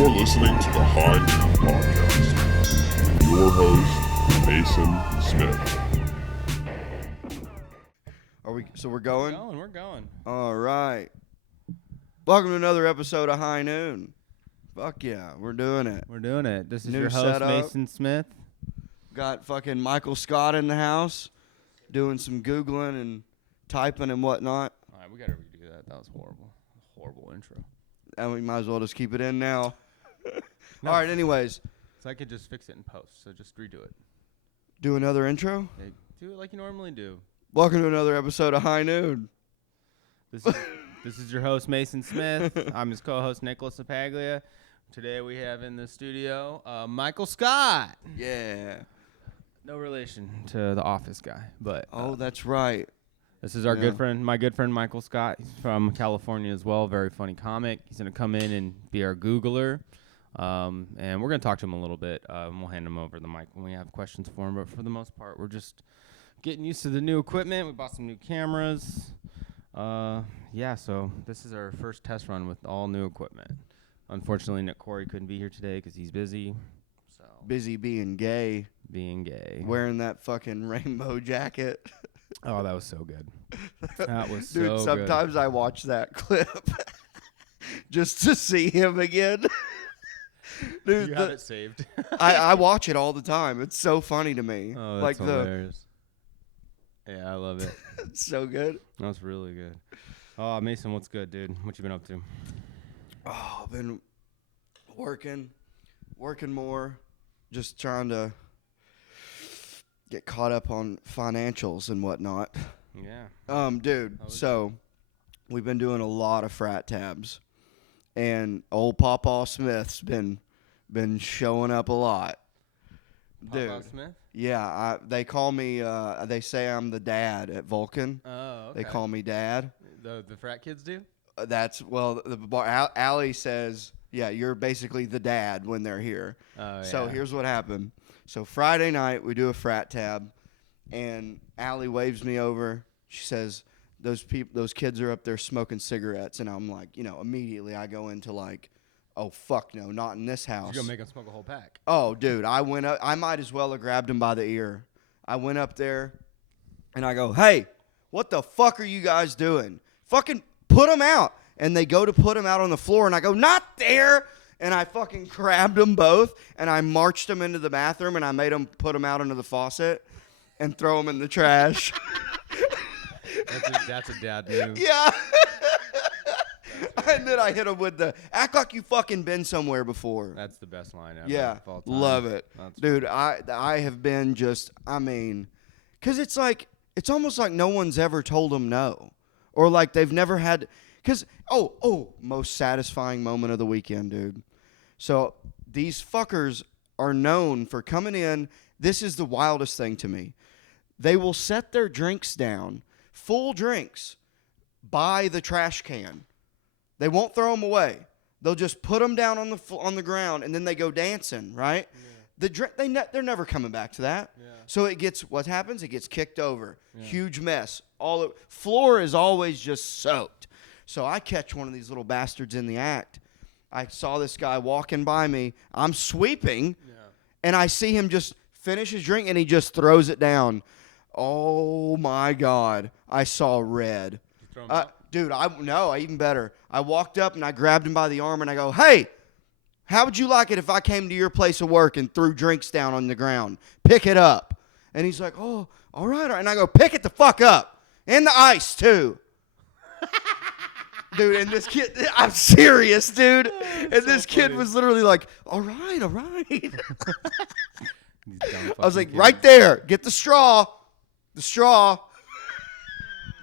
You're listening to the High Noon Podcast with your host, Mason Smith. We're going? We're going. All right. Welcome to another episode of High Noon. Fuck yeah, we're doing it. We're doing it. This is New your host, setup. Mason Smith. Got fucking Michael Scott in the house doing some Googling and typing and whatnot. All right, we got to redo that. That was horrible. Horrible intro. And we might as well just keep it in now. No. All right, anyways. So I could just fix it in post. So just redo it. Do another intro? Yeah, do it like you normally do. Welcome to another episode of High Noon. This is your host, Mason Smith. I'm his co-host, Nicholas Apaglia. Today we have in the studio Michael Scott. Yeah. No relation to the Office guy, but Oh, that's right. this is our Yeah. good friend, my good friend Michael Scott. He's from California as well. Very funny comic. He's gonna come in and be our Googler, and we're gonna talk to him a little bit. We'll hand him over the mic when we have questions for him. But for the most part, we're just getting used to the new equipment. We bought some new cameras. Yeah. So this is our first test run with all new equipment. Unfortunately, Nick Corey couldn't be here today because he's busy. So Busy being gay, being gay. wearing that fucking rainbow jacket. Oh, that was so good. That was Dude, so good. sometimes I watch that clip just to see him again. Dude, You have it saved. I watch it all the time. It's so funny to me. Oh, like that's hilarious. Yeah, I love it. it's so good. That's really good. Oh, Mason, what's good, dude? What you been up to? Oh, I've been working more, just trying to get caught up on financials and whatnot. Yeah. Dude, How is so we've been doing a lot of frat tabs, and old Pawpaw Smith's been showing up a lot. Dude, Papa Smith? yeah, they call me. They say I'm the dad at Vulcan. Oh, okay. They call me dad. The frat kids do? That's well. The bar Allie says, yeah, you're basically the dad when they're here. Oh, So yeah. here's what happened. So Friday night we do a frat tab, and Allie waves me over. She says those kids are up there smoking cigarettes, and I'm like, immediately I go into like, oh fuck no, not in this house. You're gonna make them smoke a whole pack. Oh dude, I went up. I might as well have grabbed him by the ear. I went up there, and I go, hey, what the fuck are you guys doing? Fucking put them out. And they go to put them out on the floor, and I go, not there. And I fucking grabbed them both, and I marched them into the bathroom, and I made them put them out under the faucet and throw them in the trash. That's a dad move. Yeah. And then I hit them with the, act like you fucking been somewhere before. That's the best line ever. Yeah, of all time. love it. That's Dude, I have been just, because it's like, it's almost like no one's ever told them no. Or like they've never had, because, most satisfying moment of the weekend, dude. So these fuckers are known for coming in. This is the wildest thing to me. They will set their drinks down, full drinks, by the trash can. They won't throw them away. They'll just put them down on the ground, and then they go dancing, right? Yeah. They're never coming back to that. Yeah. So what happens? It gets kicked over. Yeah. Huge mess. Floor is always just soaked. So I catch one of these little bastards in the act. I saw this guy walking by me. I'm sweeping, and I see him just finish his drink, and he just throws it down. Oh, my God. I saw red. You throw 'em out? Dude, even better. I walked up, and I grabbed him by the arm, and I go, hey, how would you like it if I came to your place of work and threw drinks down on the ground? Pick it up. And he's like, oh, all right. And I go, pick it the fuck up. And the ice, too. Dude, and this kid, I'm serious, dude. And this kid was literally like, all right. These dumb I was like, fucking right kids. there. Get the straw. The straw.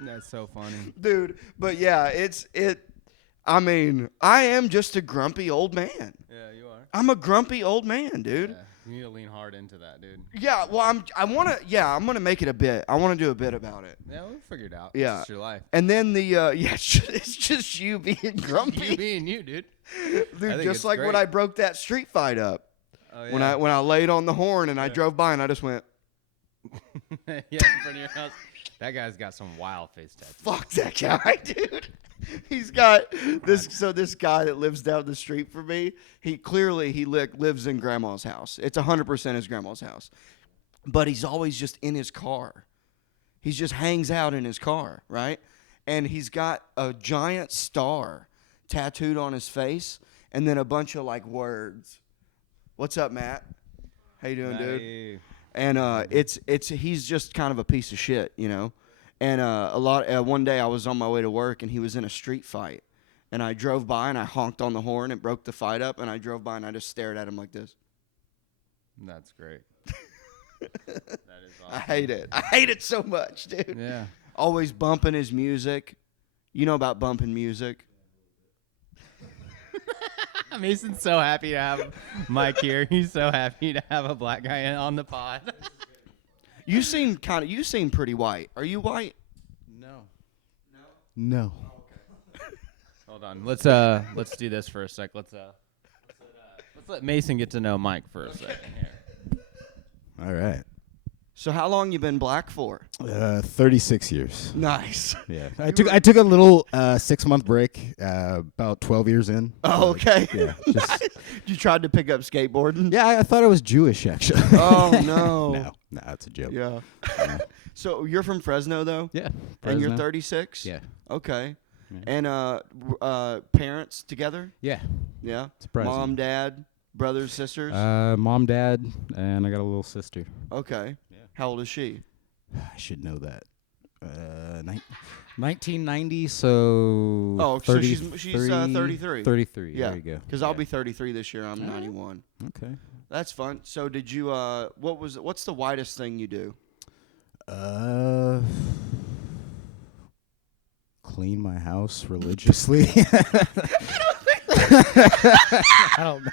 That's so funny. Dude, but yeah, I am just a grumpy old man. Yeah, you are. I'm a grumpy old man, dude. Yeah, you need to lean hard into that, dude. Yeah, well, I'm gonna make it a bit. I want to do a bit about it. Yeah, we'll figure it out. Yeah. It's your life. And then it's just you being grumpy, You being you, dude. dude. think Just it's like when great. I broke that street fight up, Oh, yeah. when I laid on the horn and I drove by and I just went, yeah, in front of your house. That guy's got some wild face tattoos. fuck that guy, dude. He's got this. So this guy that lives down the street from me, he lives in grandma's house. It's 100% his grandma's house, but he's always just in his car. He just hangs out in his car, right? And he's got a giant star tattooed on his face, and then a bunch of like words. What's up, Matt? How you doing, dude? And he's just kind of a piece of shit, you know. And one day I was on my way to work, and he was in a street fight, and I drove by and I honked on the horn. It broke the fight up, and I drove by and I just stared at him like this. That's great. That is awesome. I hate it. I hate it so much, dude. Yeah. Always bumping his music. You know about bumping music. Mason's so happy to have Mike here. He's so happy to have a black guy on the pod. You seem pretty white. Are you white? No. Hold on. Let's do this for a sec. Let's let Mason get to know Mike for a second here. All right. So how long you been black for? 36 years. Nice. Yeah. I took a little 6-month break about 12 years in. Oh, okay. Yeah. You tried to pick up skateboarding? Yeah, I thought I was Jewish actually. Oh no. No, it's a joke. Yeah. So you're from Fresno though? Yeah. And you're Fresno. 36? Yeah. Okay. Yeah. And parents together? Yeah. Yeah. Surprising. Mom, dad, brothers, sisters? Mom, dad, and I got a little sister. Okay. Yeah. How old is she? I should know that. 1990, so Oh, so she's 33. 33. Yeah. There you go. Because I'll be 33 this year. I'm 91. Okay. That's fun. So did you what's the whitest thing you do? Clean my house religiously. I don't know.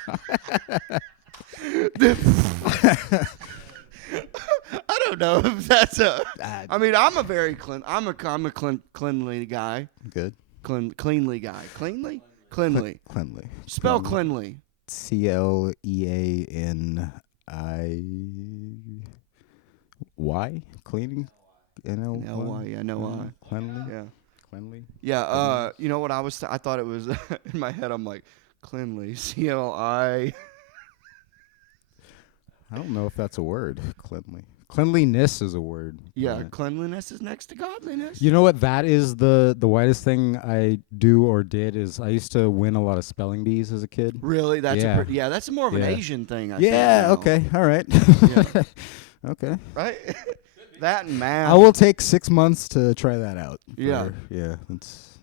I don't know if that's a. Ah, I mean, I'm a very cleanly guy. Good. Cleanly guy. Cleanly. Cleanly. Cleanly. Spell cleanly. CleanIy. Cleaning. L-Y. Yeah, no I. Cleanly. Yeah. Cleanly. Yeah. You know what I was? I thought it was in my head. I'm like, cleanly. CLI. I don't know if that's a word. Cleanly. Cleanliness is a word. Yeah. Cleanliness is next to godliness. You know what? That is the whitest thing I do or did is I used to win a lot of spelling bees as a kid. Really? That's Yeah. that's more of an Yeah. Asian thing. I Yeah. think, Okay. All right. Yeah. Okay. Right. That and math. I will take 6 months to try that out. Yeah. Yeah. That's.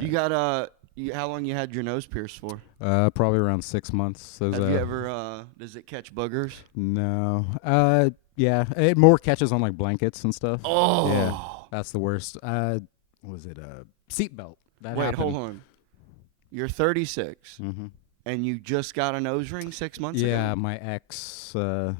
You got how long you had your nose pierced for? Probably around 6 months. Have you ever? Does it catch boogers? No. Yeah. It more catches on like blankets and stuff. Oh. Yeah. That's the worst. Was it a seatbelt? That Wait, happened. hold on. You're 36, Mm-hmm. and you just got a nose ring 6 months ago? Yeah, my ex. Yeah.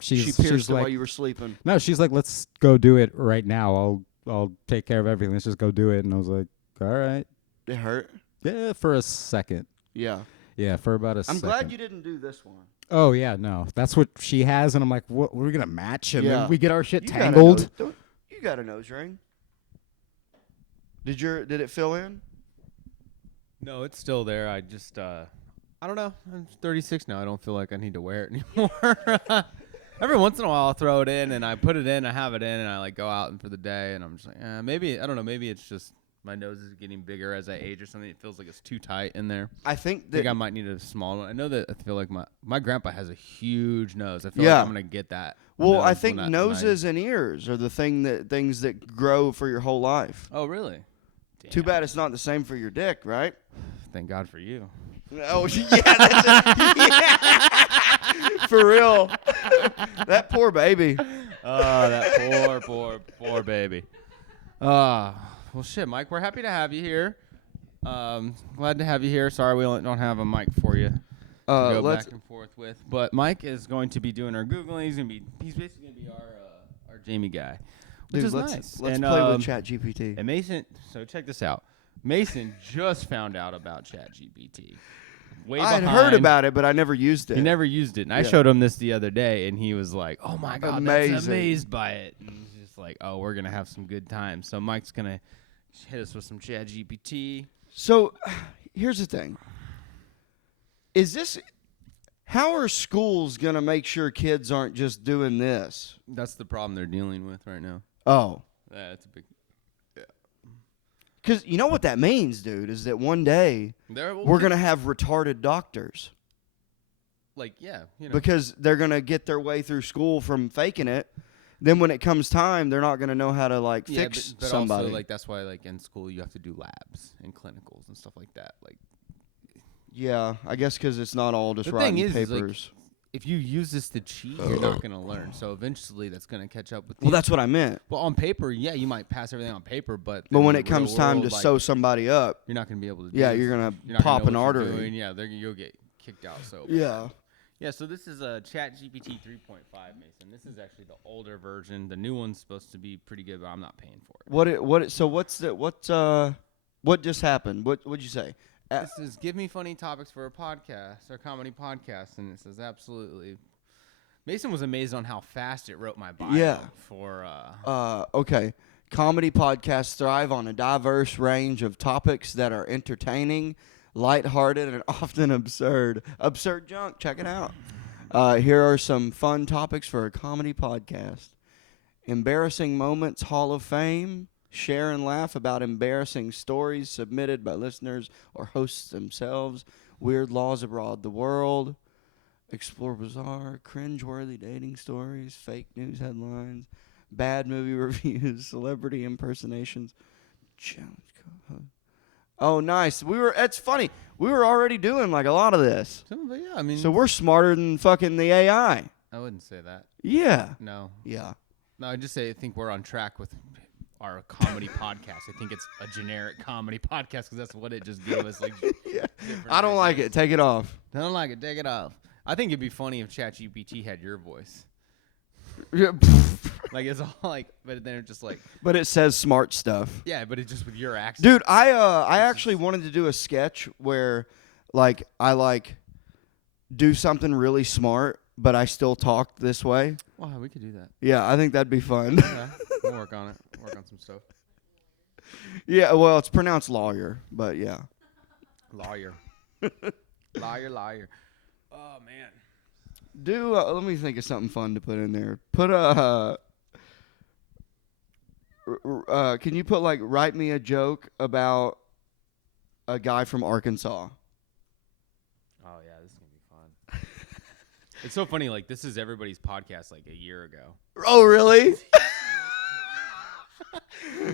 She She's pierced it like, while you were sleeping. no, she's like, let's go do it right now. I'll take care of everything. Let's just go do it. And I was like, all right. It hurt? Yeah, for a second. Yeah. Yeah, for about a second. I'm glad you didn't do this one. Oh, yeah, no. That's what she has. And I'm like, what? We're going to match? And Yeah. then we get our shit You got a tangled. you got a nose ring. Did it fill in? No, it's still there. I just I don't know. I'm 36 now. I don't feel like I need to wear it anymore. Every once in a while, I'll throw it in, and I put it in. I have it in, and I like go out and for the day, and I'm just like, maybe I don't know. Maybe it's just my nose is getting bigger as I age or something. It feels like it's too tight in there. I think I that think I might need a small one. I know that I feel like my grandpa has a huge nose. I feel Yeah. like I'm gonna get that. well, nose I think when noses and ears are the things that grow for your whole life. Oh, really? Too Damn. bad it's not the same for your dick, right? Thank God for you. Oh yeah, for real. That poor baby. Oh, that poor baby. Well, shit, Mike, we're happy to have you here. Glad to have you here. Sorry we don't have a mic for you to go Let's. back and forth with. But Mike is going to be doing our Googling. He's basically going to be our Jamie guy, which Dude, is let's nice. let's And, play with ChatGPT. And Mason, so check this out. Mason just found out about ChatGPT. Way I had behind. heard about it, but I never used it. He never used it, and I Yeah. showed him this the other day, and he was like, "Oh my god, that's Amazing. amazed by it." And he's just like, "Oh, we're gonna have some good times." So Mike's gonna hit us with some Chat GPT. So, here's the thing. How are schools going to make sure kids aren't just doing this? That's the problem they're dealing with right now. Oh. That's a big. Because you know what that means, dude, is that one day we're going to have retarded doctors. Like, yeah, you know. Because they're going to get their way through school from faking it. Then when it comes time, they're not going to know how to, like, fix but somebody. Also, like, that's why, like, in school you have to do labs and clinicals and stuff like that. Like, yeah, I guess because it's not all just the writing thing is, papers. like, if you use this to cheat, you're not going to learn. So eventually that's going to catch up with you. Well, that's what I meant. Well, on paper, yeah, you might pass everything on paper, but When in it the comes real time world, to like, sew somebody up, you're not going to be able to do yeah, this. you're going You're to not pop gonna an know what you're artery. doing. Yeah, you'll get kicked out. So Yeah. Yeah, so this is a ChatGPT 3.5, Mason. This is actually the older version. The new one's supposed to be pretty good, but I'm not paying for it. So what just happened? What'd you say? This is give me funny topics for a podcast or comedy podcast, and it says absolutely. Mason was amazed on how fast it wrote my bio. Yeah. For Okay. Comedy podcasts thrive on a diverse range of topics that are entertaining, lighthearted, and often absurd. Absurd junk. Check it out. Here are some fun topics for a comedy podcast. Embarrassing Moments Hall of Fame. Share and laugh about embarrassing stories submitted by listeners or hosts themselves. Weird laws abroad the world. Explore bizarre, cringe-worthy dating stories. Fake news headlines. Bad movie reviews. Celebrity impersonations. Challenge co-host. Oh, nice. It's funny. We were already doing like a lot of this. but yeah, I mean, So we're smarter than fucking the AI. I wouldn't say that. Yeah. No, Yeah. no, I just say I think we're on track with our comedy podcast. I think it's a generic comedy podcast because that's what it just gave us. Like, Yeah. I don't like it. Take it off. I don't like it. Take it off. I think it'd be funny if ChatGPT had your voice. Yeah. Like it's all like, but then it's just like, But it says smart stuff. yeah, but it's just with your accent. Dude, I actually wanted to do a sketch where like I do something really smart, but I still talk this way. Wow, we could do that. Yeah, I think that'd be fun. Yeah, we'll work on it. Work on some stuff. Yeah, well, it's pronounced lawyer, but yeah. Lawyer. Liar. Oh man. Let me think of something fun to put in there. Put can you put like write me a joke about a guy from Arkansas? Oh yeah, this is gonna be fun. It's so funny. Like this is everybody's podcast like a year ago. Oh, really?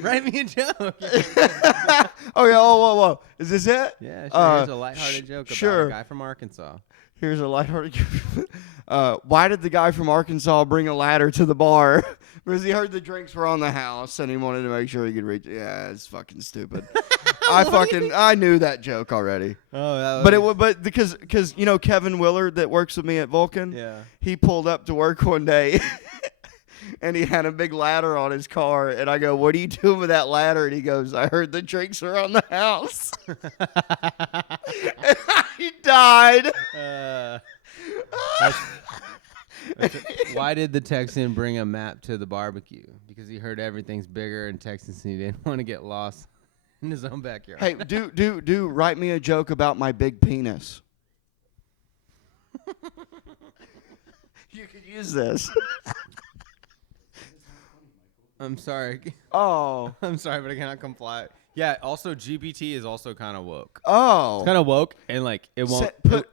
Write me a joke. Okay, whoa. Is this it? Yeah, sure. Here's a lighthearted joke about sure. a guy from Arkansas. Here's a lighthearted why did the guy from Arkansas bring a ladder to the bar? Because he heard the drinks were on the house and he wanted to make sure he could reach. Yeah, it's fucking stupid. I knew that joke already. Oh, But because you know Kevin Willard that works with me at Vulcan. Yeah. He pulled up to work one day. And he had a big ladder on his car, and I go, "What are you doing with that ladder?" And he goes, "I heard the drinks were on the house." And he died. Why did the Texan bring a map to the barbecue? Because he heard everything's bigger in Texas and he didn't want to get lost in his own backyard. Hey, do write me a joke about my big penis. You could use this. I'm sorry. Oh. I'm sorry, but I cannot comply. Yeah, also GPT is also kind of woke. Oh. It's kind of woke, and like it won't.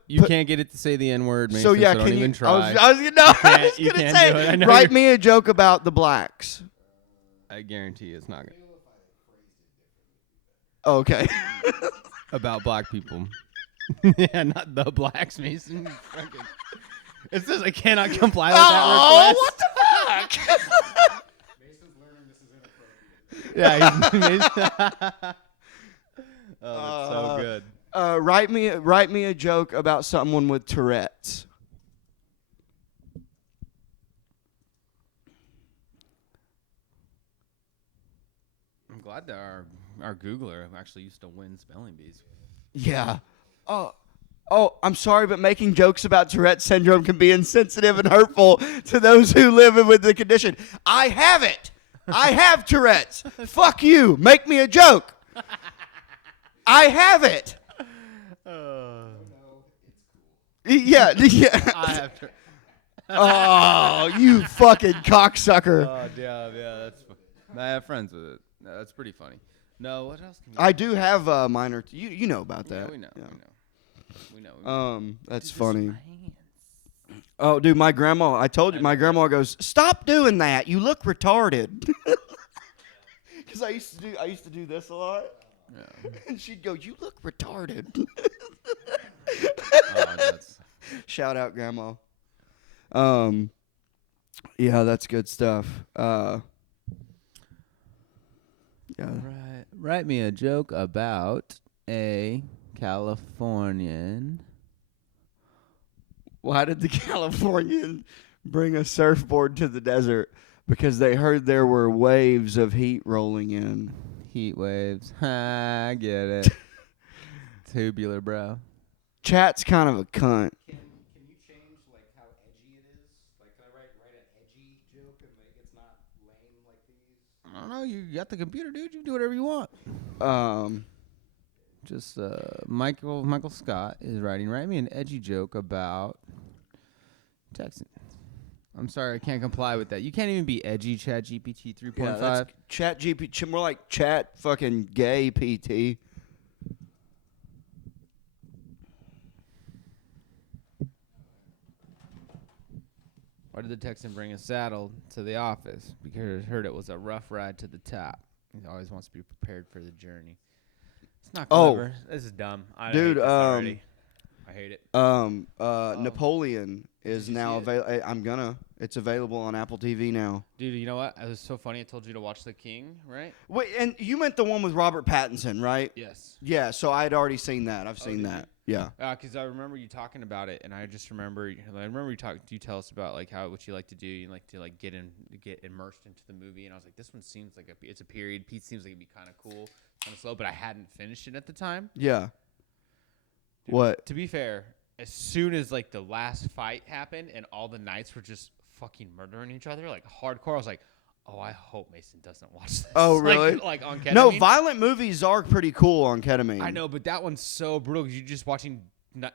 You can't get it to say the N-word, Mason, so yeah, don't can even you? try. I was gonna You can't say, do it. I know write me a joke about the blacks. I guarantee it's not gonna. Okay. About black people. Yeah, not the blacks, Mason. It says I cannot comply with that request. What the fuck? Mason's learning this is inappropriate. Yeah, oh, that's so good. Write me a joke about someone with Tourette's. I'm glad that our Googler actually used to win spelling bees. Yeah. Oh, I'm sorry, but making jokes about Tourette syndrome can be insensitive and hurtful to those who live with the condition. I have it. I have Tourette's. Fuck you. Make me a joke. I have it. Yeah. I have to. Oh, you fucking cocksucker. Oh, yeah, that's. I have friends with it. No, that's pretty funny. No, what else can we I do have minor. You know about that. Yeah, we know. Yeah. We know. That's funny. Oh, dude, my grandma. I told you, my grandma goes, "Stop doing that. You look retarded." Because I used to do this a lot, Yeah. and she'd go, "You look retarded." Oh, that's. Shout out, grandma. Yeah, that's good stuff. Yeah. Right. Write me a joke about a Californian. Why did the Californian bring a surfboard to the desert? Because they heard there were waves of heat rolling in. Heat waves. I get it. Tubular, bro. Chat's kind of a cunt. Can you change like how edgy it is? Like, can I write an edgy joke and make it's not lame like these? I don't know. You got the computer, dude. You can do whatever you want. Just Michael Scott is writing. Write me an edgy joke about Texans. I'm sorry, I can't comply with that. You can't even be edgy, Chat GPT 3.5. Yeah, that's Chat GPT. More like Chat fucking gay PT. Why did the Texan bring a saddle to the office? Because I heard it was a rough ride to the top. He always wants to be prepared for the journey. It's not clever. This is dumb. I Dude, hate this already. I hate it. Napoleon is you now see it? available. It's available on Apple TV now. Dude, you know what? It was so funny. I told you to watch The King, right? Wait, and you meant the one with Robert Pattinson, right? Yes. Yeah, so I had already seen that. I've seen did that. Yeah. Because I remember you talking about it, and I just remember. You tell us about like what you like to do. You like to like get immersed into the movie, and I was like, this one seems like it's a period piece. Seems like it'd be kind of cool, kind of slow, but I hadn't finished it at the time. Yeah. Dude, What? To be fair, as soon as like the last fight happened and all the knights were just fucking murdering each other like hardcore, I was like, oh, I hope Mason doesn't watch this. Oh, really? Like on ketamine. No, violent movies are pretty cool on ketamine. I know, but that one's so brutal because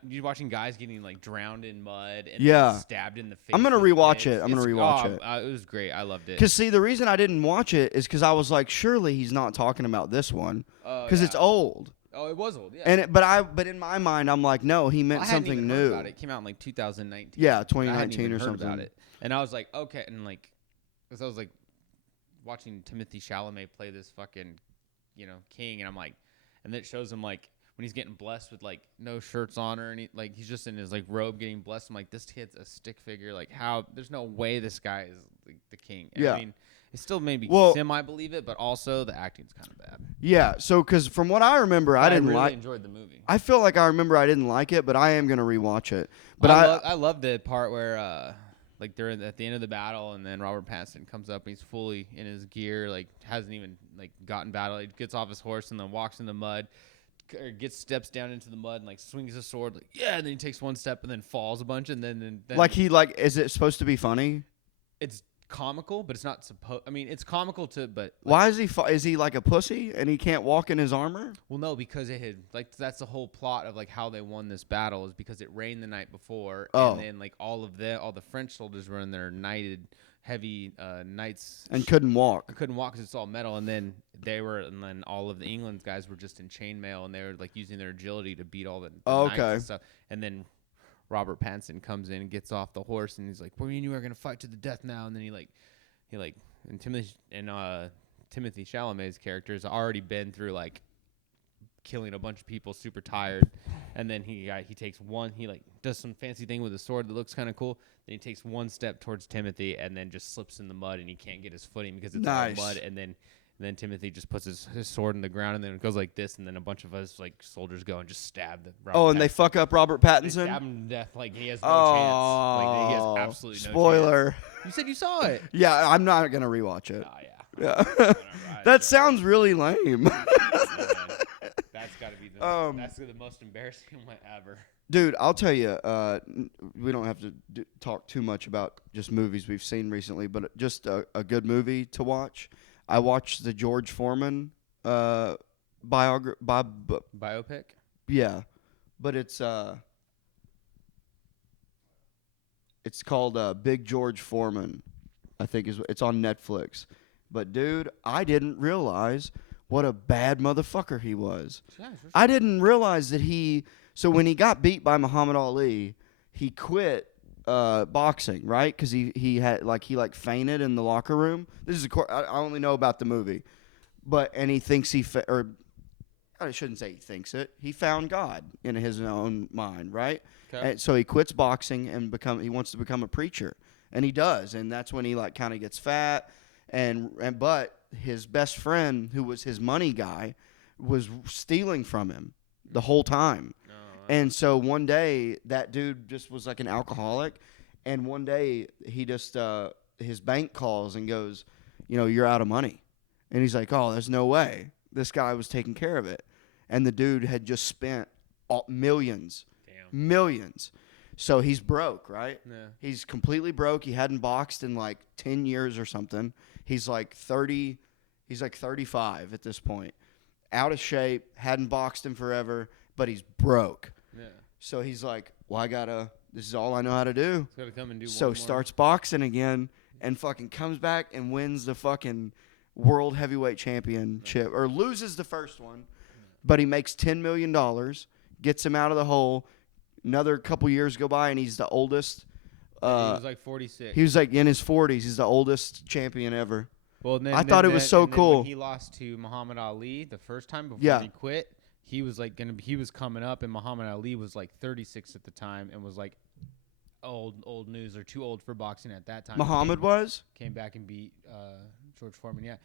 you're watching guys getting like drowned in mud and Yeah. stabbed in the face. I'm gonna with rewatch knives. it. I'm gonna rewatch it. It was great. I loved it. Because see, the reason I didn't watch it is because I was like, surely he's not talking about this one because it's old. Oh, it was old. Yeah. And but in my mind, I'm like, no, he meant I hadn't something even new. heard about it. It came out in like 2019. Yeah, I hadn't 2019 even or heard something. about it. And I was like, okay, and like, because I was like watching Timothy Chalamet play this fucking, king, and I'm like, and then it shows him like when he's getting blessed with like no shirts on or any, like he's just in his like robe getting blessed. I'm like, this kid's a stick figure. Like how? There's no way this guy is like, the king. And Yeah. I mean, it still made me semi believe it, but also the acting's kind of bad. Yeah, so because from what I remember, I didn't really enjoyed the movie. I feel like I remember I didn't like it, but I am gonna rewatch it. But I love the part where like they're at the end of the battle, and then Robert Pattinson comes up and he's fully in his gear, like hasn't even like gotten battle. He gets off his horse and then walks in the mud, or steps down into the mud and like swings his sword, like and then he takes one step and then falls a bunch, and then is it supposed to be funny? it's comical, but it's not supposed. I mean, it's comical but Why is he? Is he like a pussy and he can't walk in his armor? well, no, because it had like that's the whole plot of like how they won this battle is because it rained the night before, and then like all the French soldiers were in their knighted heavy knights And couldn't walk. couldn't walk because it's all metal, and then all of the England's guys were just in chainmail, and they were like using their agility to beat all the knights okay. and stuff. And then Robert Pattinson comes in and gets off the horse, and he's like, "Well, you were gonna fight to the death now." And then and Timothy Chalamet's character has already been through like killing a bunch of people, super tired, and then he takes one, he like does some fancy thing with a sword that looks kind of cool. Then he takes one step towards Timothy, and then just slips in the mud, and he can't get his footing because it's Nice. all mud. And then Timothy just puts his sword in the ground, and then it goes like this, and then a bunch of us like soldiers go and just stab the. Oh, and they fuck up Robert They Pattinson. stab him to death. Like he has no chance. Like he has absolutely no spoiler. chance. You said you saw it. Yeah, I'm not gonna rewatch it. Oh yeah. Yeah. That sounds really lame. That's got to be That's the most embarrassing one ever. Dude, I'll tell you, we don't have to talk too much about just movies we've seen recently, but just a good movie to watch. I watched the George Foreman Biopic? yeah, but it's called Big George Foreman, I think it's on Netflix. But dude, I didn't realize what a bad motherfucker he was. Yeah, I didn't realize that so when he got beat by Muhammad Ali, he quit boxing, right? Because he fainted in the locker room. This is I only know about the movie, and he thinks or I shouldn't say he thinks it. He found God in his own mind, right? Okay. And so he quits boxing and he wants to become a preacher, and he does, and that's when he kind of gets fat, but his best friend, who was his money guy, was stealing from him the whole time. And so one day, that dude just was like an alcoholic. And one day, he just, his bank calls and goes, you're out of money. And he's like, oh, there's no way. This guy was taking care of it. And the dude had just spent millions. Damn. Millions. So he's broke, right? Yeah. He's completely broke. He hadn't boxed in 10 years or something. He's 30. He's 35 at this point. Out of shape. Hadn't boxed in forever. But he's broke. Yeah. So he's like, well, this is all I know how to do. He's got to come and do So starts boxing again and fucking comes back and wins the fucking world heavyweight championship, or loses the first one, but he makes $10 million, gets him out of the hole. Another couple years go by and he's the oldest. He was 46. He was in his 40s. He's the oldest champion ever. Well, I thought it was so cool. When he lost to Muhammad Ali the first time before Yeah. he quit, he was he was coming up, and Muhammad Ali was 36 at the time, and was old news, or too old for boxing at that time. Muhammad came back and beat George Foreman. Yeah,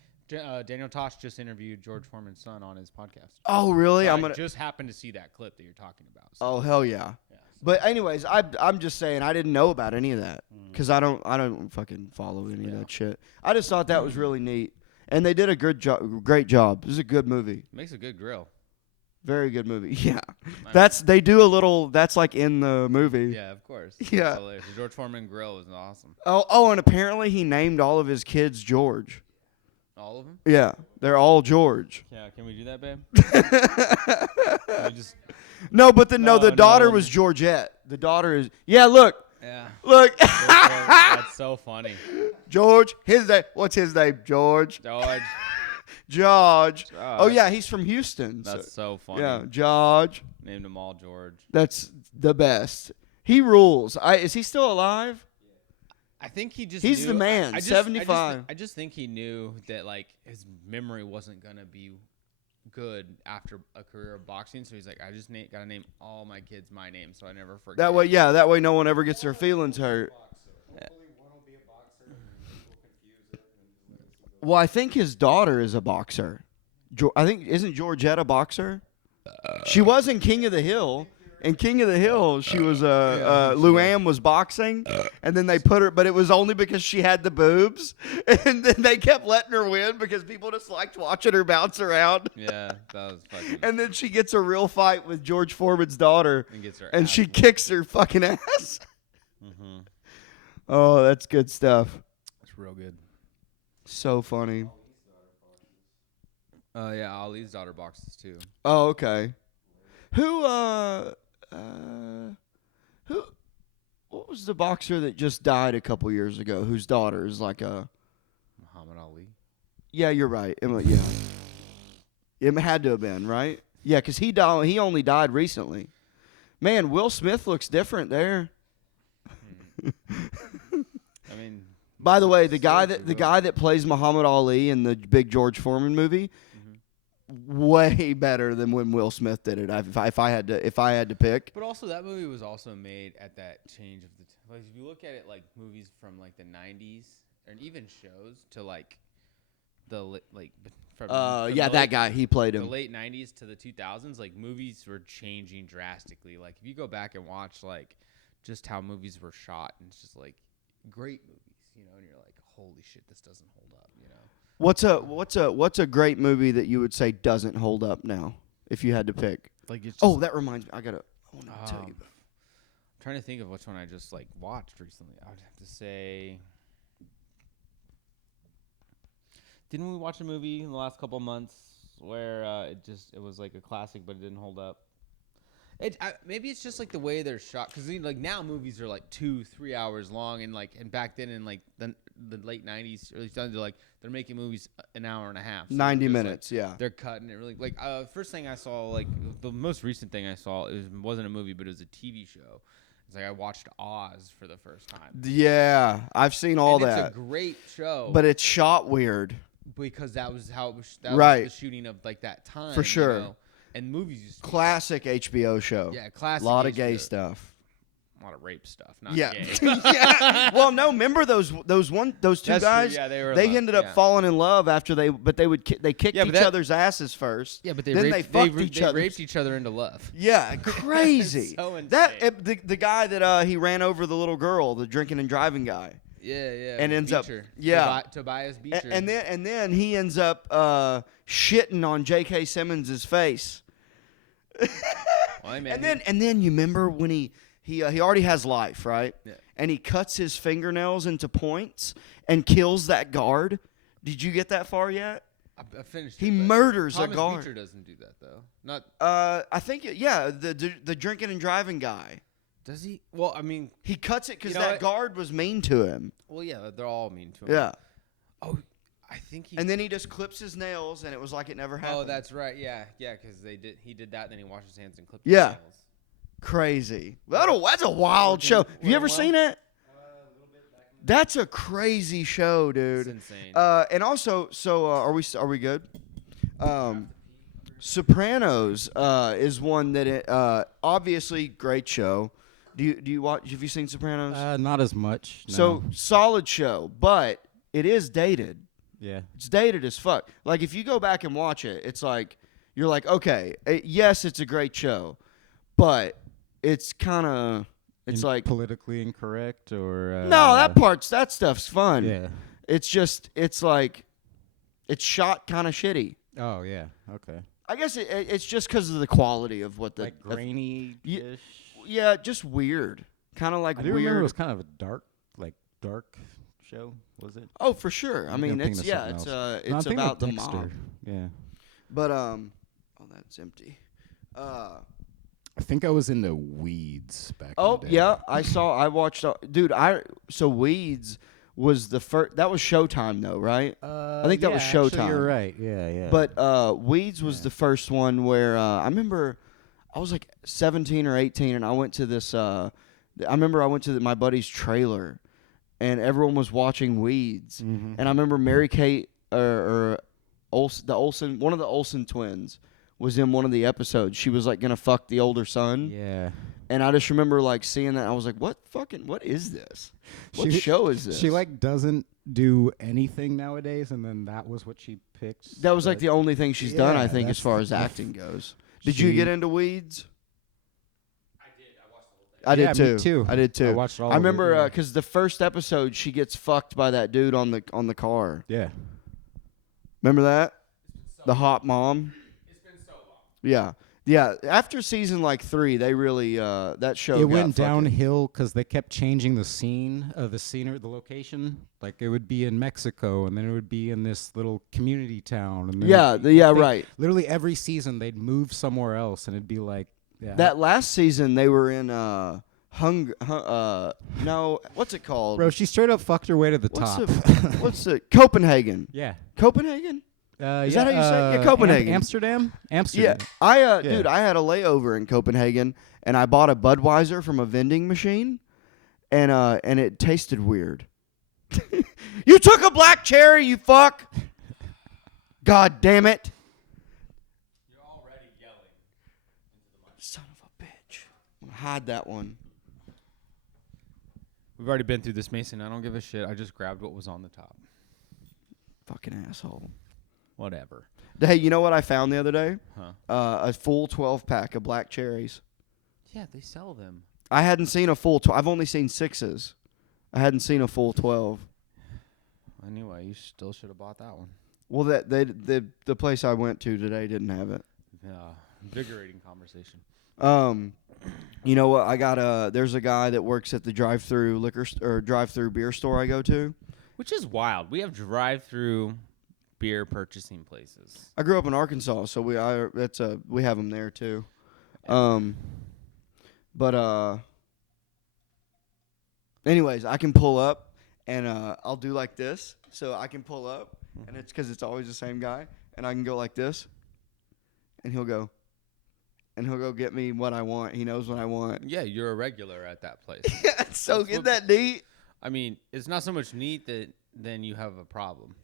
Daniel Tosh just interviewed George Foreman's son on his podcast. Oh, really? So I just happened to see that clip that you're talking about. So. Oh, hell yeah. Yeah, so. But anyways, I'm just saying I didn't know about any of that because I don't fucking follow any of that shit. I just thought that was really neat, and they did a great job. This is a good movie. Makes a good grill. Very good movie. Yeah, they do a little. That's in the movie. Yeah, of course. Yeah, the George Foreman grill is awesome. Oh, and apparently he named all of his kids George. All of them? Yeah, they're all George. Yeah, can we do that, babe? Can we just... No, but the daughter was Georgette. The daughter is Look. Yeah. Look. That's so funny. George. His name. What's his name? George. George. Oh yeah, he's from Houston. That's so funny. Yeah, George. Named them all George. That's the best. He rules. Is he still alive? I think he's knew, the man. 75. I just think he knew that his memory wasn't gonna be good after a career of boxing, so he's like, I just gotta name all my kids my name, so I never forget. That way, no one ever gets their feelings hurt. Well, I think his daughter is a boxer. Isn't Georgette a boxer? She was in King of the Hill. In King of the Hill, she was Luann was boxing, and then they put her, but it was only because she had the boobs, and then they kept letting her win because people just liked watching her bounce around. Yeah, that was fucking. And then she gets a real fight with George Foreman's daughter, and gets her and ass she whooped. kicks her fucking ass. Mm-hmm. Oh, that's good stuff. That's real good. So funny. Yeah, Ali's daughter boxes too. Oh, okay. Who what was the boxer that just died a couple years ago whose daughter is Muhammad Ali. Yeah, you're right. Yeah. It had to have been, right? Yeah, because he only died recently. Man, Will Smith looks different there. I mean, by the way, the guy that plays Muhammad Ali in the big George Foreman movie, way better than when Will Smith did it. If I had to pick. But also, that movie was also made at that change of the if you look at it movies from the 90s or even shows to that guy, he played him. The late 90s to the 2000s, movies were changing drastically. If you go back and watch just how movies were shot, and it's just great movies, and you're like, holy shit, this doesn't hold up, What's a great movie that you would say doesn't hold up now, if you had to pick? Like it's. Oh, that reminds me. I want to tell you. I'm trying to think of which one I just like watched recently. I would have to say. Didn't we watch a movie in the last couple months where it was like a classic, but it didn't hold up? Maybe it's just like the way they're shot, because like now movies are like 2-3 hours long, and back then in like the late 90s, early 2000s, they're making movies an hour and a half, so 90 just, minutes, like, yeah. They're cutting it really like first thing I saw, like the most recent thing I saw, wasn't a movie, but it was a TV show. It's like I watched Oz for the first time. Yeah, I've seen all and that. It's a great show, But it's shot weird. because that was how it was. Right. Was the shooting of like that time For sure. You know? And movies used to be Classic HBO show. Yeah, classic. A lot of HBO. gay stuff. A lot of rape stuff. Not Yeah. gay. Yeah. Well, no, remember those two That's true, guys? yeah, they were in They love, ended up yeah. falling in love after they kicked Yeah, but each that- other's asses first. Yeah, but they then raped, they fucked each they other. raped each other into love. Yeah, crazy. So that insane. the guy that he ran over the little girl, the drinking and driving guy. Yeah. And ends up- Beecher. yeah. Tobias Beecher. And then he ends up shitting on J.K. Simmons' face. Well, man, And then you remember when he already has life, right? Yeah. And he cuts his fingernails into points and kills that guard. Did you get that far yet? I finished. He it, but murders Thomas a guard. Beecher doesn't do that though. Not I think the drinking and driving guy. does he? Well, I mean, He cuts it because You know that what? guard was mean to him. well, yeah, they're all mean to him. Yeah. Oh, I think he. And then he just clips his nails, and it was like it never happened. Oh, that's right. Yeah, because he did that. Then he washed his hands and clipped Yeah. his nails. Crazy. That's a wild show. Have you ever seen it? That's a crazy show, dude. It's insane. And also, are we good? Sopranos is one that obviously great show. Do you watch? Have you seen Sopranos? Not as much. No. So solid show, but it is dated. yeah. It's dated as fuck. Like if you go back and watch it, it's like you're like, okay, yes, it's a great show, but it's kind of like politically incorrect or no, that stuff's fun. Yeah. It's like it's shot kind of shitty. Oh yeah. Okay. I guess it's just because of the quality of what the Like grainy ish. yeah, just weird, kind of like I do remember it weird. was kind of a dark show. Was it? Oh, for sure. I mean, I'm thinking it's of yeah, something it's else. it's No, I'm thinking about of the Dexter. mob. Yeah. But oh, that's empty. I think I was into Weeds back. Oh in the day. yeah, I watched. Dude, so Weeds was the first. That was Showtime though, right? I think that was actually, Showtime. You're right. Yeah. But Weeds was the first one where I remember I was like 17 or 18, and I went to this. I remember I went to my buddy's trailer, and everyone was watching Weeds, Mhm. and I remember Mary Kate or Olsen, one of the Olsen twins, was in one of the episodes. She was like gonna fuck the older son. Yeah. And I just remember like seeing that. I was like, what is this? What show is this? She like doesn't do anything nowadays, and then that was what she picked. that was like the only thing she's done, I Yeah, think, as that's far as the- acting goes. Did you she- get into Weeds? I did. I watched the whole thing. I Yeah, did too. me too. I did too. I watched all I of it, remember yeah. because the first episode she gets fucked by that dude on the car. Yeah. Remember that? The hot mom. It's been so long. Yeah. Yeah, after season like 3, they really that show. It got went fucking- downhill because they kept changing the the location. Like it would be in Mexico, and then it would be in this little community town. And then Right. Literally every season they'd move somewhere else, and it'd be like That last season they were in no, what's it called? Bro, she straight up fucked her way to the What's top. what's the Copenhagen? yeah. Copenhagen? Is that how you say it? Yeah, Copenhagen. Amsterdam. Yeah. Dude, I had a layover in Copenhagen and I bought a Budweiser from a vending machine and it tasted weird. You took a black cherry, you fuck. God damn it. You're already yelling. Son of a bitch. I'm gonna hide that one. We've already been through this, Mason. I don't give a shit. I just grabbed what was on the top. Fucking asshole. Whatever. Hey, you know what I found the other day? Huh? A full 12 pack of black cherries. Yeah, they sell them. I hadn't seen a full 12. I've only seen 6s. I hadn't seen a full 12. Anyway, you still should have bought that one. Well, the place I went to today didn't have it. Yeah. Invigorating conversation. You know what? I got there's a guy that works at the drive-through drive-through beer store I go to. Which is wild. We have drive-through beer purchasing places. I grew up in Arkansas, so we have them there too. Anyways, I can pull up and I'll do like this, so I can pull up, and it's because it's always the same guy, and I can go like this, and he'll go get me what I want. He knows what I want. Yeah, you're a regular at that place. So isn't that neat? I mean, it's not so much neat that then you have a problem.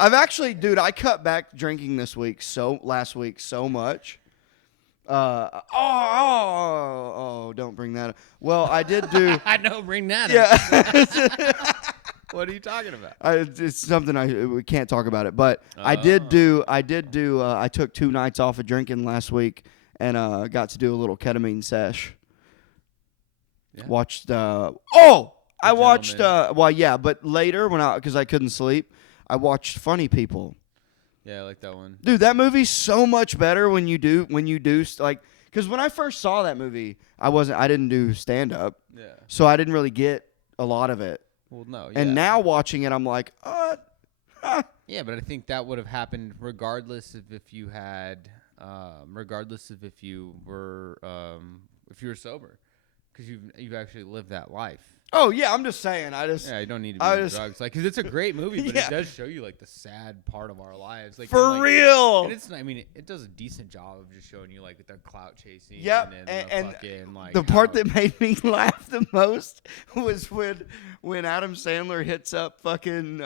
I've actually, dude, I cut back drinking last week so much. Don't bring that up. Well, I did do. I know, bring that up. Yeah. What are you talking about? It's something we can't talk about it, but I did do. I took 2 nights off of drinking last week and got to do a little ketamine sesh. Yeah. Watched. I watched. But later because I couldn't sleep, I watched Funny People. Yeah, I like that one. Dude, that movie's so much better when you do like, because when I first saw that movie, I didn't do stand up, Yeah. so I didn't really get a lot of it. Well, no. Yeah. And now watching it, I'm like, Yeah, but I think that would have happened regardless of if you had, regardless of if you were sober, because you've actually lived that life. oh yeah, I'm just saying. Yeah, you don't need to be on drugs, like, because it's a great movie, but Yeah. it does show you like the sad part of our lives, like For and, like, real. And it's, I mean, it does a decent job of just showing you like their clout chasing. Yep, and the fucking, like, the part how- that made me laugh the most was when Adam Sandler hits up fucking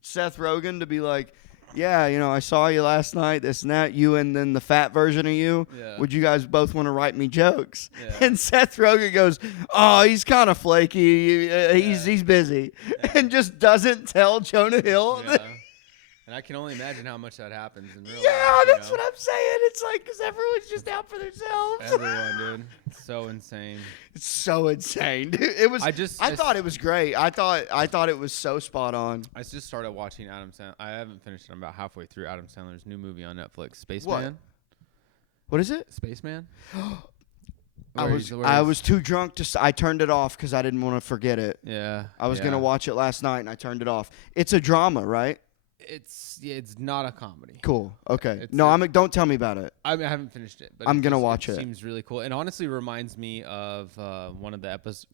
Seth Rogen to be like, yeah, I saw you last night, this and that, you and then the fat version of you. Yeah. Would you guys both want to write me jokes? Yeah. And Seth Rogen goes, oh, he's kind of flaky. He's busy. And just doesn't tell Jonah Hill. Yeah. And I can only imagine how much that happens in real life. Yeah, you that's know? what I'm saying. It's like, because everyone's just out for themselves. Everyone, dude. It's so insane. It's so insane, dude. It was. I thought it was great. I thought it was so spot on. I just started watching Adam Sandler. I haven't finished it. I'm about halfway through Adam Sandler's new movie on Netflix, Spaceman. What is it? Spaceman? I was too drunk to. I turned it off because I didn't want to forget it. Yeah. I was gonna watch it last night and I turned it off. It's a drama, right? It's not a comedy. Cool. Okay. It's Don't tell me about it. I haven't finished it, but I'm gonna watch it. Seems really cool. It honestly reminds me of one of the episodes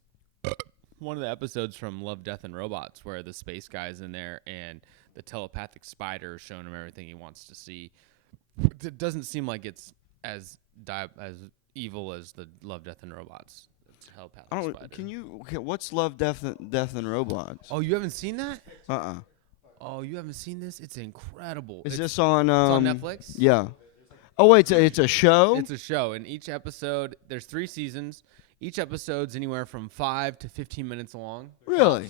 from Love, Death, and Robots, where the space guy's in there and the telepathic spider is showing him everything he wants to see. It doesn't seem like it's as evil as the Love, Death, and Robots. Telepathic spider. What's Love, Death, and Robots? Oh, you haven't seen that? Oh, you haven't seen this? It's incredible. Is this on? It's on Netflix. Yeah. Oh wait, it's a show. It's a show, and each episode, there's 3 seasons. Each episode's anywhere from 5 to 15 minutes long. Really?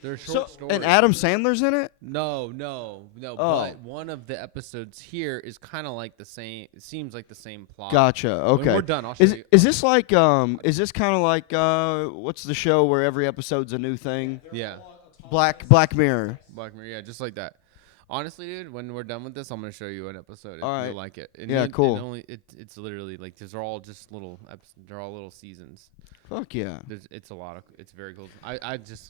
They're short stories. And Adam Sandler's in it? No. Oh. But one of the episodes here is kind of like the same. It seems like the same plot. Gotcha. Okay. When we're done, I'll show you. Is this like Is this kind of like what's the show where every episode's a new thing? Yeah. Black Mirror. Black Mirror. Yeah, just like that. Honestly, dude, when we're done with this, I'm gonna show you an episode. All right. You'll like it. And Yeah, cool. It's literally like these are all just little. They're all little seasons. Fuck yeah. It's a lot of. It's very cool.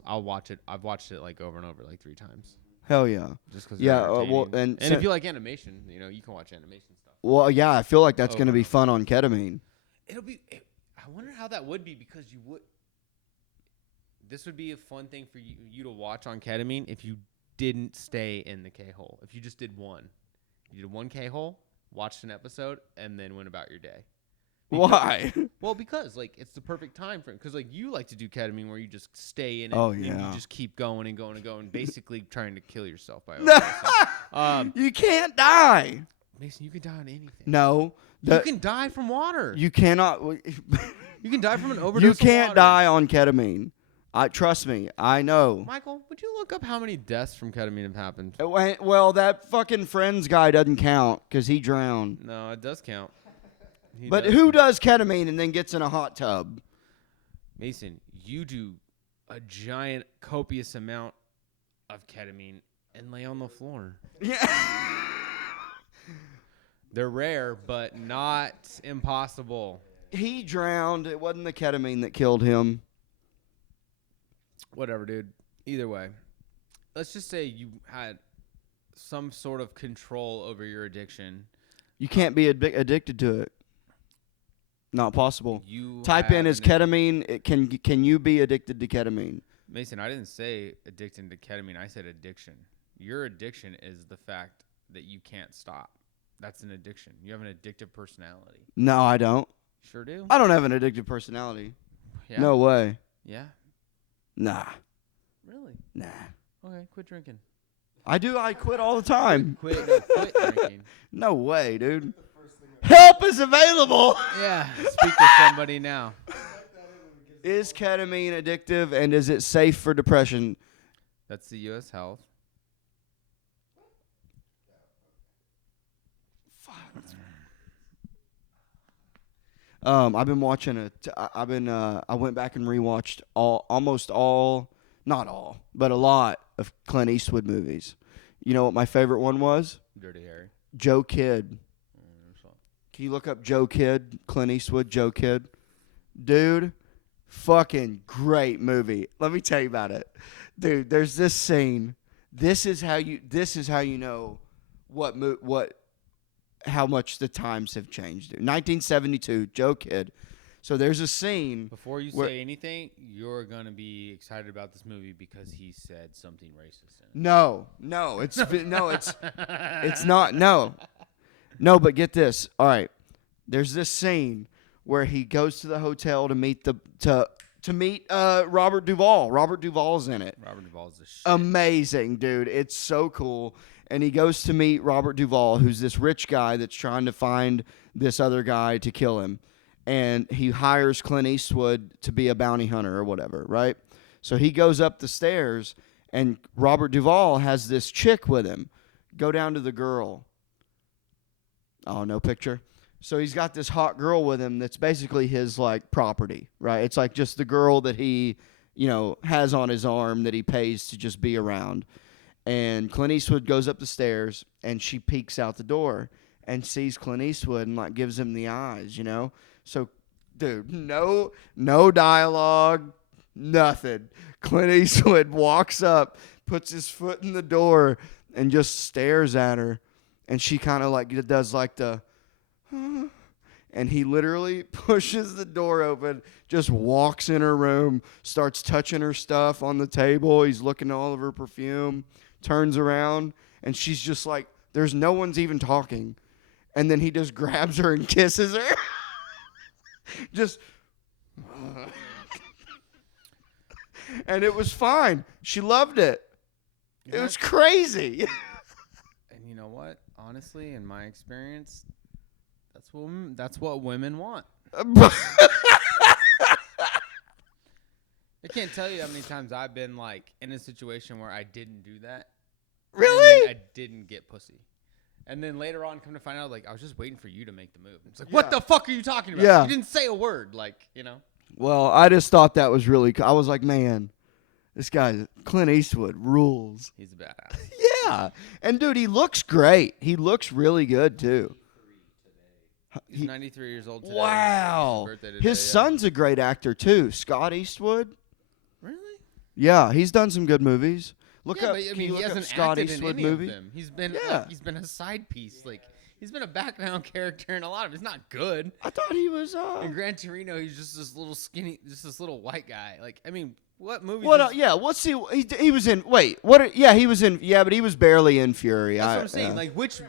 I'll watch it. I've watched it like over and over, like 3 times. Hell yeah. Just because. Yeah. Well, and if you like animation, you can watch animation stuff. well, yeah, I feel like that's gonna be fun on ketamine. It'll be. I wonder how that would be because you would. This would be a fun thing for you to watch on ketamine if you didn't stay in the K-hole. If you just did one. You did 1 K-hole, watched an episode, and then went about your day. Why? Well, because like it's the perfect time for it. Because like you like to do ketamine where you just stay in it and you just keep going and going and going, basically trying to kill yourself by overdosing. You can't die. Mason, you can die on anything. No. You can die from water. You cannot. You can die from an overdose. You can't of water. die on ketamine. Trust me, I know. Michael, would you look up how many deaths from ketamine have happened? Well, that fucking Friends guy doesn't count because he drowned. No, it does count. But who does ketamine and then gets in a hot tub? Mason, you do a giant, copious amount of ketamine and lay on the floor. Yeah. They're rare, but not impossible. He drowned. It wasn't the ketamine that killed him. Whatever, dude. Either way, let's just say you had some sort of control over your addiction. You can't be addicted to it. Not possible. You Type in have is ketamine. Can you be addicted to ketamine? Mason, I didn't say addicted to ketamine. I said addiction. Your addiction is the fact that you can't stop. That's an addiction. You have an addictive personality. No, I don't. Sure do. I don't have an addictive personality. Yeah. No way. Yeah. Nah. Really? Nah. Okay. Quit drinking. I do. I quit all the time. Quit drinking. No way, dude. Help is available. Yeah. Speak to somebody now. Is ketamine addictive and is it safe for depression? That's the U.S. Health. I've been watching I went back and rewatched almost all, not all, but a lot of Clint Eastwood movies. You know what my favorite one was? Dirty Harry. Joe Kidd. Can you look up Joe Kidd? Clint Eastwood, Joe Kidd. Dude, fucking great movie. Let me tell you about it. Dude, there's this scene. This is how you know how much the times have changed. 1972, Joe Kidd. So there's a scene. Before you where- say anything, you're going to be excited about this movie because he said something racist in it. No, it's not. No, but get this. All right, there's this scene where he goes to the hotel to meet Robert Duvall. Robert Duvall's in it. Robert Duvall's the shit. Amazing, dude. It's so cool. And he goes to meet Robert Duvall, who's this rich guy that's trying to find this other guy to kill him. And he hires Clint Eastwood to be a bounty hunter or whatever, right? So he goes up the stairs, and Robert Duvall has this chick with him. Go down to the girl. Oh, no picture? So he's got this hot girl with him that's basically his, like, property, right? It's like just the girl that he, has on his arm that he pays to just be around. And Clint Eastwood goes up the stairs, and she peeks out the door and sees Clint Eastwood and, like, gives him the eyes, So, dude, no dialogue, nothing. Clint Eastwood walks up, puts his foot in the door, and just stares at her. And she kind of, like, does, like, the... And he literally pushes the door open, just walks in her room, starts touching her stuff on the table. He's looking at all of her perfume, turns around, and she's just like, there's no one's even talking. And then he just grabs her and kisses her. Just. And it was fine. She loved it. It was crazy. And you know what? Honestly, in my experience, that's what women want. I can't tell you how many times I've been like in a situation where I didn't do that. Really? I didn't get pussy. And then later on, come to find out, like, I was just waiting for you to make the move. It's like, what the fuck are you talking about? Yeah. You didn't say a word, Well, I just thought that was really cool. I was like, man, this guy, Clint Eastwood, rules. He's a badass. Yeah. And, dude, he looks great. He looks really good, too. He's 93 years old today. Wow. His birthday today, His son's a great actor, too. Scott Eastwood. Really? Yeah, he's done some good movies. Look Yeah, up, but I can mean, you he look up hasn't Scott acted Eastwood in any movie? of them. He's been Yeah. he's been a side piece. Like, he's been a background character in a lot of it. It's not good. I thought he was. In Gran Torino, he's just this little skinny, just this little white guy. Like, I mean, what movie? What? Yeah. What's he was in. Wait. What? Yeah, he was in. Yeah, but he was barely in Fury. That's what I'm saying. Like, which?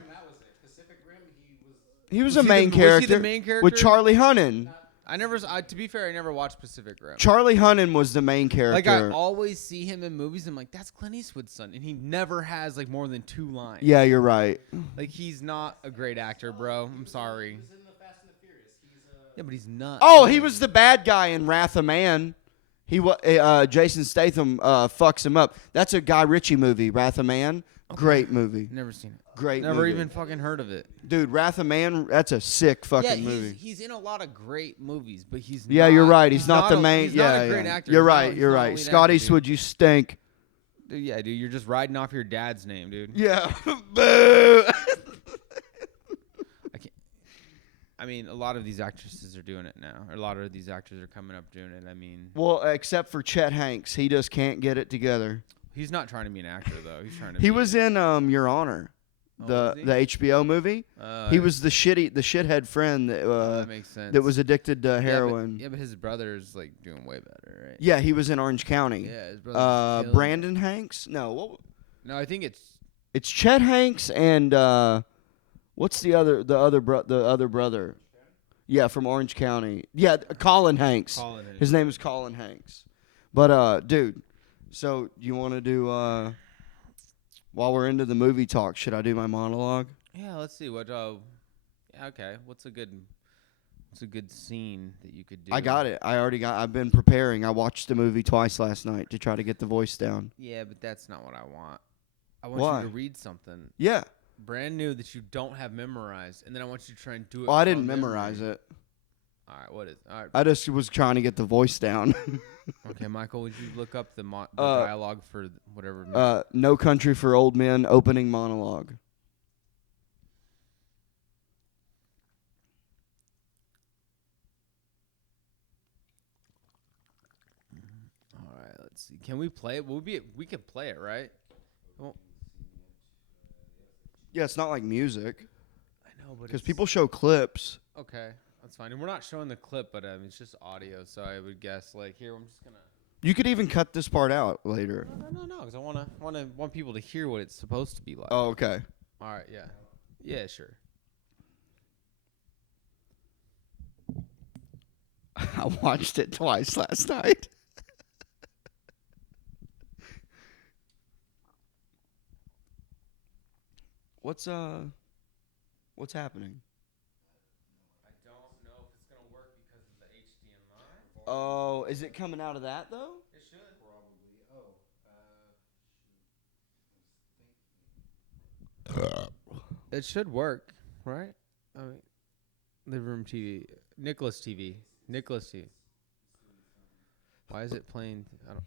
he was was a he main the- was he character. the main with character? Charlie Hunnam. To be fair, I never watched Pacific Rim. Charlie Hunnam was the main character. Like, I always see him in movies. I'm like, that's Clint Eastwood's son, and he never has like more than 2 lines. Yeah, you're right. Like, he's not a great actor, bro. I'm sorry. Yeah, but he's not. Oh, he was the bad guy in Wrath of Man. Jason Statham fucks him up. That's a Guy Ritchie movie, Wrath of Man. Great movie. Never seen it. Great Never movie. even fucking heard of it. Dude, Wrath of Man, that's a sick fucking Yeah, movie. he's in a lot of great movies, but he's Yeah, not, you're right. He's not the main. He's Yeah, not a great yeah. actor. You're He's right. not- You're he's not a right. lead Scott actor, dude. Eastwood, you stink. Yeah, dude, you're just riding off your dad's name, dude. Yeah. Boo. I mean, a lot of these actresses are doing it now. Or a lot of these actors are coming up doing it. I mean, Well, except for Chet Hanks, he just can't get it together. he's not trying to be an actor though. He's trying to. He be was in Your Honor, Oh, the was he? HBO movie. He was the shithead friend That that makes sense. that was addicted to heroin. Yeah, but his brother's like doing way better, right? Yeah, he was in Orange County. Yeah, his brother's killing it. Brandon Hanks? No, No, I think it's Chet Hanks and what's the other brother? Yeah, from Orange County. Yeah, Colin Hanks. Colin Hanks. His name is Colin Hanks. But dude, so you want to do while we're into the movie talk, should I do my monologue? Yeah, let's see what. Yeah, okay. What's a good scene that you could do? I got it. I've been preparing. I watched the movie twice last night to try to get the voice down. Yeah, but that's not what I want. I want Why? you to read something Yeah. brand new that you don't have memorized, and then I want you to try and do it. Well, I from didn't memorize memory. it. All right, what is? All right, I just was trying to get the voice down. okay, Michael, would you look up the dialogue for whatever? No Country for Old Men opening monologue. All right, let's see. Can we play it? We could play it, right? Well, Yeah, it's not like music I know, but because it's- people show clips. Okay, that's fine. And we're not showing the clip, but it's just audio, so I would guess like here. I'm just gonna. You could even cut this part out later. No, because I want people to hear what it's supposed to be like. Oh, okay. All right, yeah, sure. I watched it twice last night. What's happening? I don't know if it's gonna work because of the HDMI. Oh, is it coming out of that though? It should probably. It should work, right? I mean, living room TV, Nicholas TV. Why is it playing? I don't.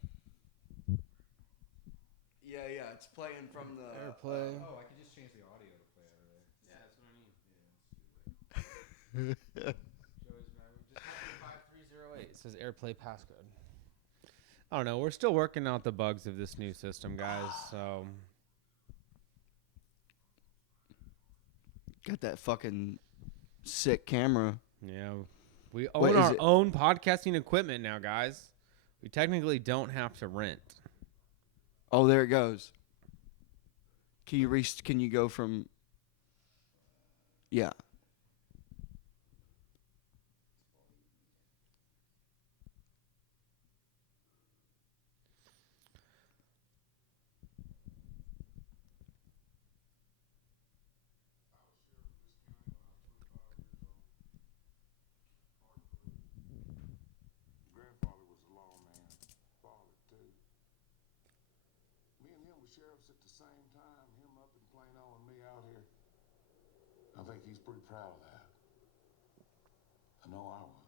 Yeah, it's playing from the AirPlay. Oh, I can just change the audio to play out of there. Yeah, that's what I need. It says AirPlay passcode. I don't know. We're still working out the bugs of this new system, guys. So got that fucking sick camera. yeah, we Wait, own is our it- own podcasting equipment now, guys. We technically don't have to rent. Oh, there it goes. Can you go from? Yeah. Grandfather was a lawman, father too. Me and him were sheriffs at the same time, him up in Plano and me out here. I think he's pretty proud of that. I know I was.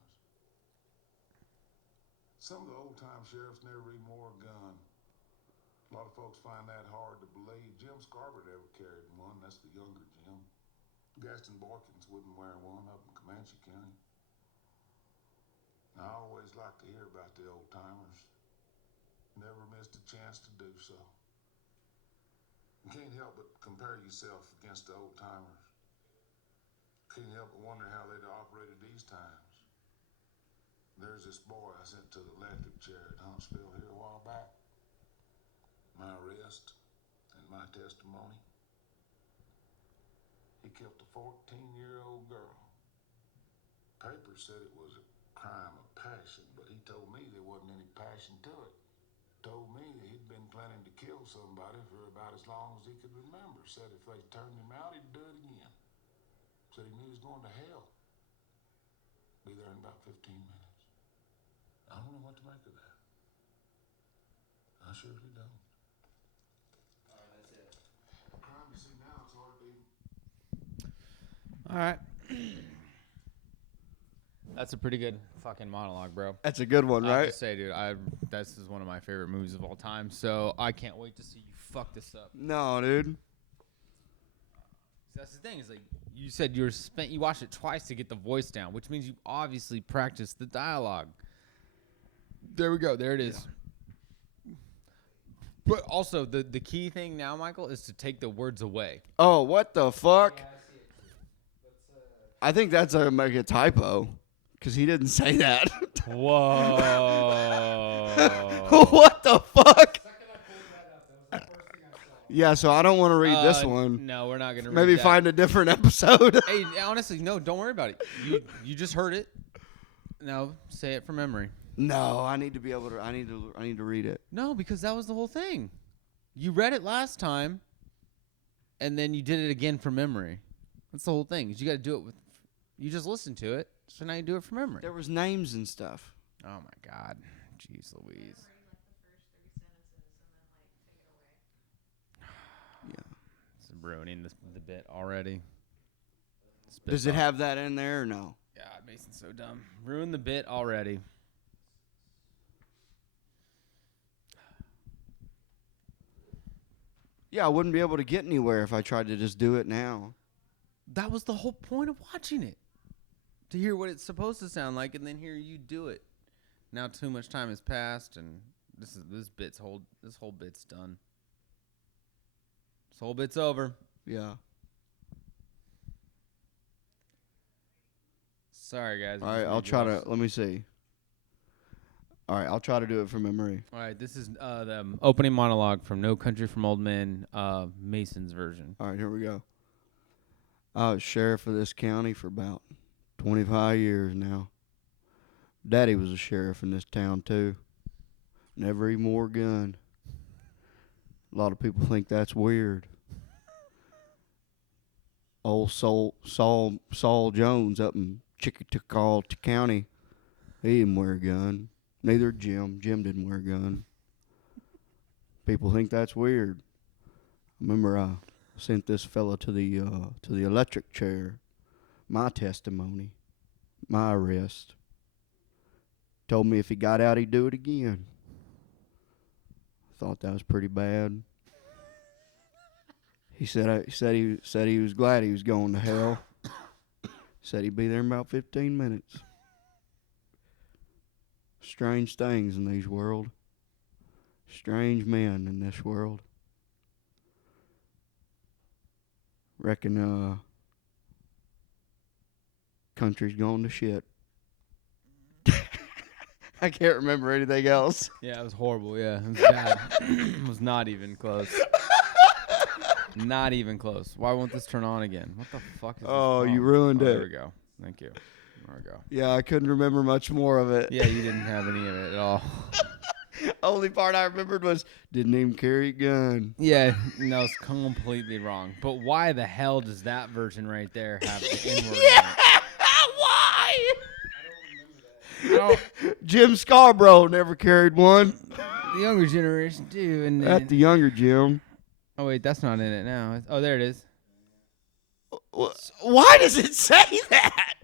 Some of the old-time sheriffs never even wore a gun. A lot of folks find that hard to believe. Jim Scarborough never carried one. That's the younger Jim. Gaston Boykins wouldn't wear one up in Comanche County. I always like to hear about the old timers. Never missed a chance to do so. You can't help but compare yourself against the old timers. Can't help but wonder how they'd operated these times. There's this boy I sent to the electric chair at Huntsville here a while back. My arrest and my testimony. He killed a 14-year-old girl. Papers said it was a crime of passion, but he told me there wasn't any passion to it. Told me that he'd been planning to kill somebody for about as long as he could remember. Said if they turned him out, he'd do it again. Said he knew he was going to hell. Be there in about 15 minutes. I don't know what to make of that. I surely don't. That's it. Crime you see now, it's hard to even. All right. That's a pretty good fucking monologue, bro. That's a good one, I have right? to say, dude, this is one of my favorite movies of all time. So I can't wait to see you fuck this up. No, dude. That's the thing. Is like you said you watched it twice to get the voice down, which means you obviously practiced the dialogue. There we go. There it is. But also the key thing now, Michael, is to take the words away. Oh, what the fuck? I think that's like a typo, because he didn't say that. Whoa. What the fuck? Yeah, so I don't want to read this one. No, we're not gonna. Maybe read that. find a different episode. Hey, honestly, no. Don't worry about it. You just heard it. Now say it from memory. No, I need to be able to. I need to read it. No, because that was the whole thing. You read it last time, and then you did it again from memory. That's the whole thing. Is you got to do it with. You just listened to it, so now you do it from memory. There was names and stuff. Oh my God, jeez Louise. Yeah. It's ruining the bit already. Does it have that in there or no? God, Mason's so dumb. Ruined the bit already. Yeah, I wouldn't be able to get anywhere if I tried to just do it now. That was the whole point of watching it. To hear what it's supposed to sound like and then hear you do it. Now too much time has passed and this whole bit's done. This whole bit's over. Yeah. Sorry guys. All right, I'll try to. Let me see. All right, I'll try to do it from memory. All right, this is the opening monologue from No Country for Old Men, Mason's version. All right, here we go. I was sheriff of this county for about 25 years now. Daddy was a sheriff in this town, too. Never even wore a gun. A lot of people think that's weird. Old Saul Jones up in Chickasaw County, he didn't wear a gun. Neither Jim. Jim didn't wear a gun. People think that's weird. I remember I sent this fella to the electric chair. My testimony, my arrest. Told me if he got out, he'd do it again. Thought that was pretty bad. He said he was glad he was going to hell. Said he'd be there in about 15 minutes. Strange things in this world. Strange men in this world. Reckon country's going to shit. I can't remember anything else. Yeah, it was horrible. Yeah, it was bad. It was not even close. Not even close. Why won't this turn on again? What the fuck is this? Oh, you problem? ruined it. There we go. Thank you. There we go. Yeah, I couldn't remember much more of it. Yeah, you didn't have any of it at all. Only part I remembered was didn't even carry a gun. Yeah, no, it's completely wrong. But why the hell does that version right there have the N-word in it? Why? I don't, Jim Scarborough never carried one. the younger generation do. And At the younger Jim. oh, wait, that's not in it now. Oh, there it is. Why does it say that?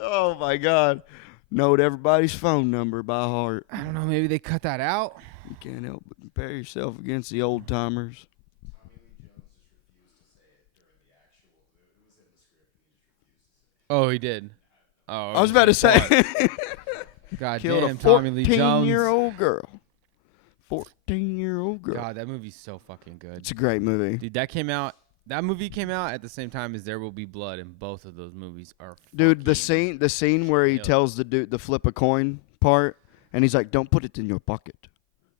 Oh, my God. Know everybody's phone number by heart. I don't know. Maybe they cut that out. You can't help but compare yourself against the old timers. Oh, he did. Oh, I was about to say. God Killed damn, a Tommy Lee Jones. 14-year-old girl. 14-year-old girl. God, that movie's so fucking good. It's a great movie. Dude, that movie came out at the same time as There Will Be Blood, and both of those movies are Dude, the fucking scene where he killer. tells the dude to flip a coin part, and he's like, "Don't put it in your pocket.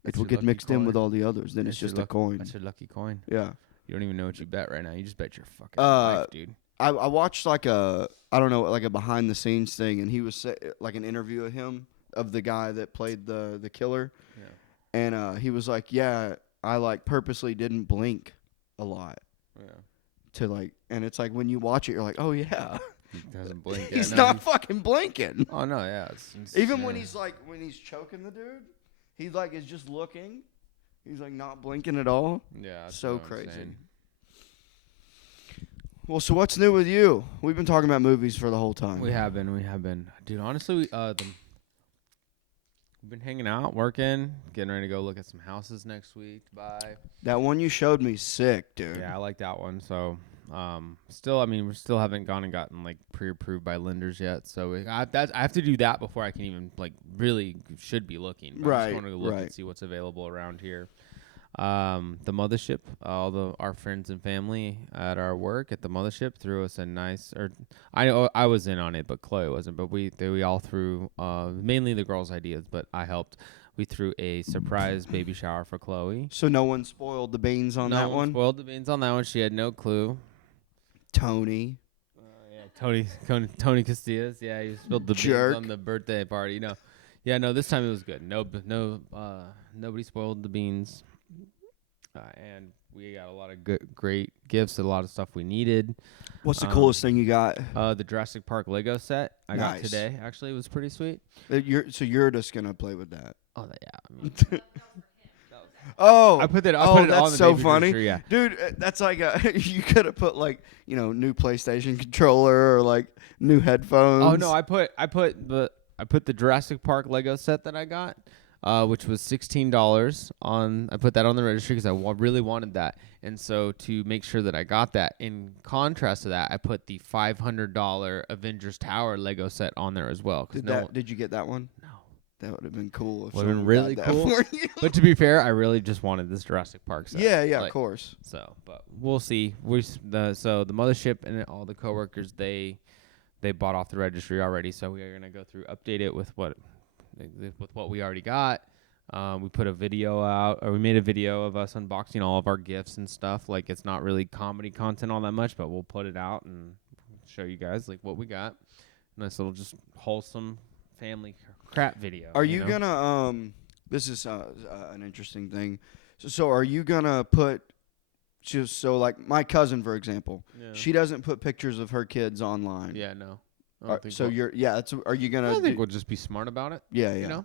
That's It will your get lucky mixed in coin. with all the others. Then That's it's just your a coin." That's your lucky coin. Yeah. You don't even know what you bet right now. You just bet your fucking Uh, life, dude. I watched like a behind the scenes thing, and he was like an interview of him of the guy that played the killer, Yeah. and he was like, "Yeah, I like purposely didn't blink a lot Yeah. to like," and it's like when you watch it, you're like, "Oh yeah, He doesn't blink. he's Yeah, no, not fucking blinking." Oh no, yeah. Even when he's choking the dude, he like is just looking. He's like not blinking at all. yeah, that's So what I'm crazy. saying. Well, so what's new with you? We've been talking about movies for the whole time. We have been, dude. Honestly, we've been hanging out, working, getting ready to go look at some houses next week to buy. That one you showed me, sick, dude. Yeah, I like that one. So Still, I mean, we still haven't gone and gotten like pre-approved by lenders yet. So I have to do that before I can even like really should be looking. But I just want to look and see what's available around here. The mothership, our friends and family at our work at the mothership threw us a nice, or I was in on it, but Chloe wasn't. But we all threw, mainly the girls' ideas, but I helped. We threw a surprise baby shower for Chloe. So no one spoiled the beans on that one? Spoiled the beans on that one. She had no clue. Tony. Tony Castillas. Yeah, he spilled the Jerk. beans on the birthday party. No. Yeah, no, this time it was good. Nobody spoiled the beans. And we got a lot of great gifts, a lot of stuff we needed. What's the coolest thing you got? The Jurassic Park Lego set I got today. Actually, it was pretty sweet. You're just gonna play with that. Oh, yeah. I mean, Oh, I put it that's on the so baby funny, dresser, yeah. dude. That's like you could have put like new PlayStation controller or like new headphones. Oh no, I put the Jurassic Park Lego set that I got, which was $16 on. I put that on the registry because I really wanted that, and so to make sure that I got that. In contrast to that, I put the $500 Avengers Tower Lego set on there as well. Did you get that one? No. That would have been cool. Would have been really got that cool. for you. But to be fair, I really just wanted this Jurassic Park set. Yeah, of course. So, but we'll see. So the mothership and all the coworkers, they bought off the registry already. So we are gonna go through, update it with what we already got. We put a video out, or we made a video of us unboxing all of our gifts and stuff. Like, it's not really comedy content all that much, but we'll put it out and show you guys like what we got. Nice little just wholesome family crap video. Are you gonna this is an interesting thing. So are you gonna put like my cousin, for example, she doesn't put pictures of her kids online. Yeah, no. Are you gonna? I think we'll just be smart about it. Yeah. You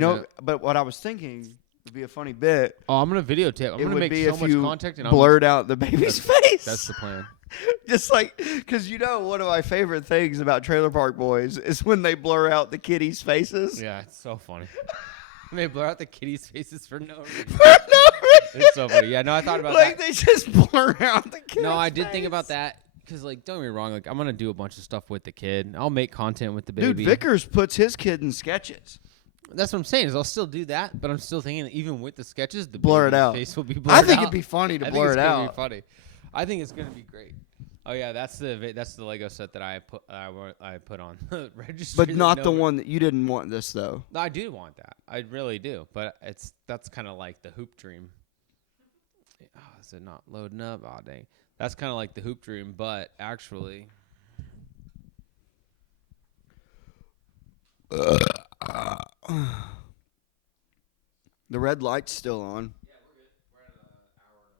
know, but what I was thinking would be a funny bit. Oh, I'm gonna videotape. I'm gonna make so much content and blurred out the baby's face. That's the plan. Just like, because one of my favorite things about Trailer Park Boys is when they blur out the kiddies' faces. Yeah, it's so funny. They blur out the kiddies' faces for no reason. For no reason. It's so funny. Yeah, no, I thought about like that. They just blur out the kid. No, I did think about that. Because, like, don't get me wrong. Like, I'm going to do a bunch of stuff with the kid. I'll make content with the baby. Dude, Vickers puts his kid in sketches. That's what I'm saying. Is I'll still do that, but I'm still thinking that even with the sketches, the blur it out. face will be blurred out. I think it'd be funny to blur it out. I think it's gonna be funny. I think it's gonna be great. Oh yeah, that's the Lego set that I put on the registry. But not the one that you didn't want. This though. No, I do want that. I really do. But that's kind of like the hoop dream. Oh, is it not loading up? Oh dang. That's kind of like the hoop dream, but actually. The red light's still on. Yeah, we're good. We're at an hour and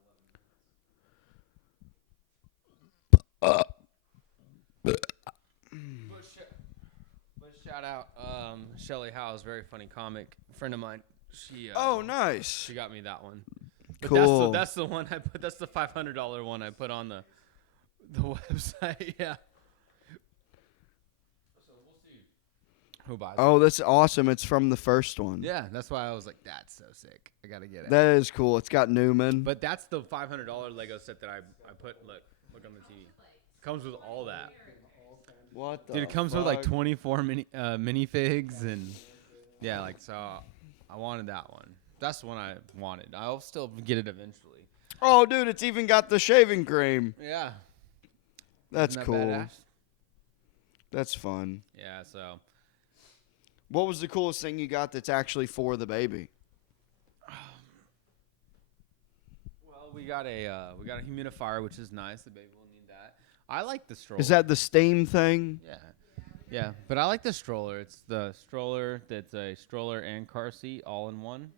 11 minutes. But shout out Shelly Howes, very funny comic friend of mine. She nice. She got me that one. But Cool. That's the one I put. That's the $500 one I put on the website. Yeah. So we'll see who buys it. Oh, that's awesome. It's from the first one. Yeah, that's why I was like, that's so sick. I gotta get it. That is cool. It's got Newman. But that's the $500 Lego set that I put. Look on the TV. Comes with all that. What the Dude, it comes with like 24 minifigs and yeah, like, so I wanted that one. That's the one I wanted. I'll still get it eventually. Oh, dude, it's even got the shaving cream. Yeah. That's Isn't that cool. badass? That's fun. Yeah, so What was the coolest thing you got that's actually for the baby? well, we got a humidifier, which is nice. The baby will need that. I like the stroller. Is that the steam thing? Yeah. Yeah, but I like the stroller. It's the stroller that's a stroller and car seat all in one.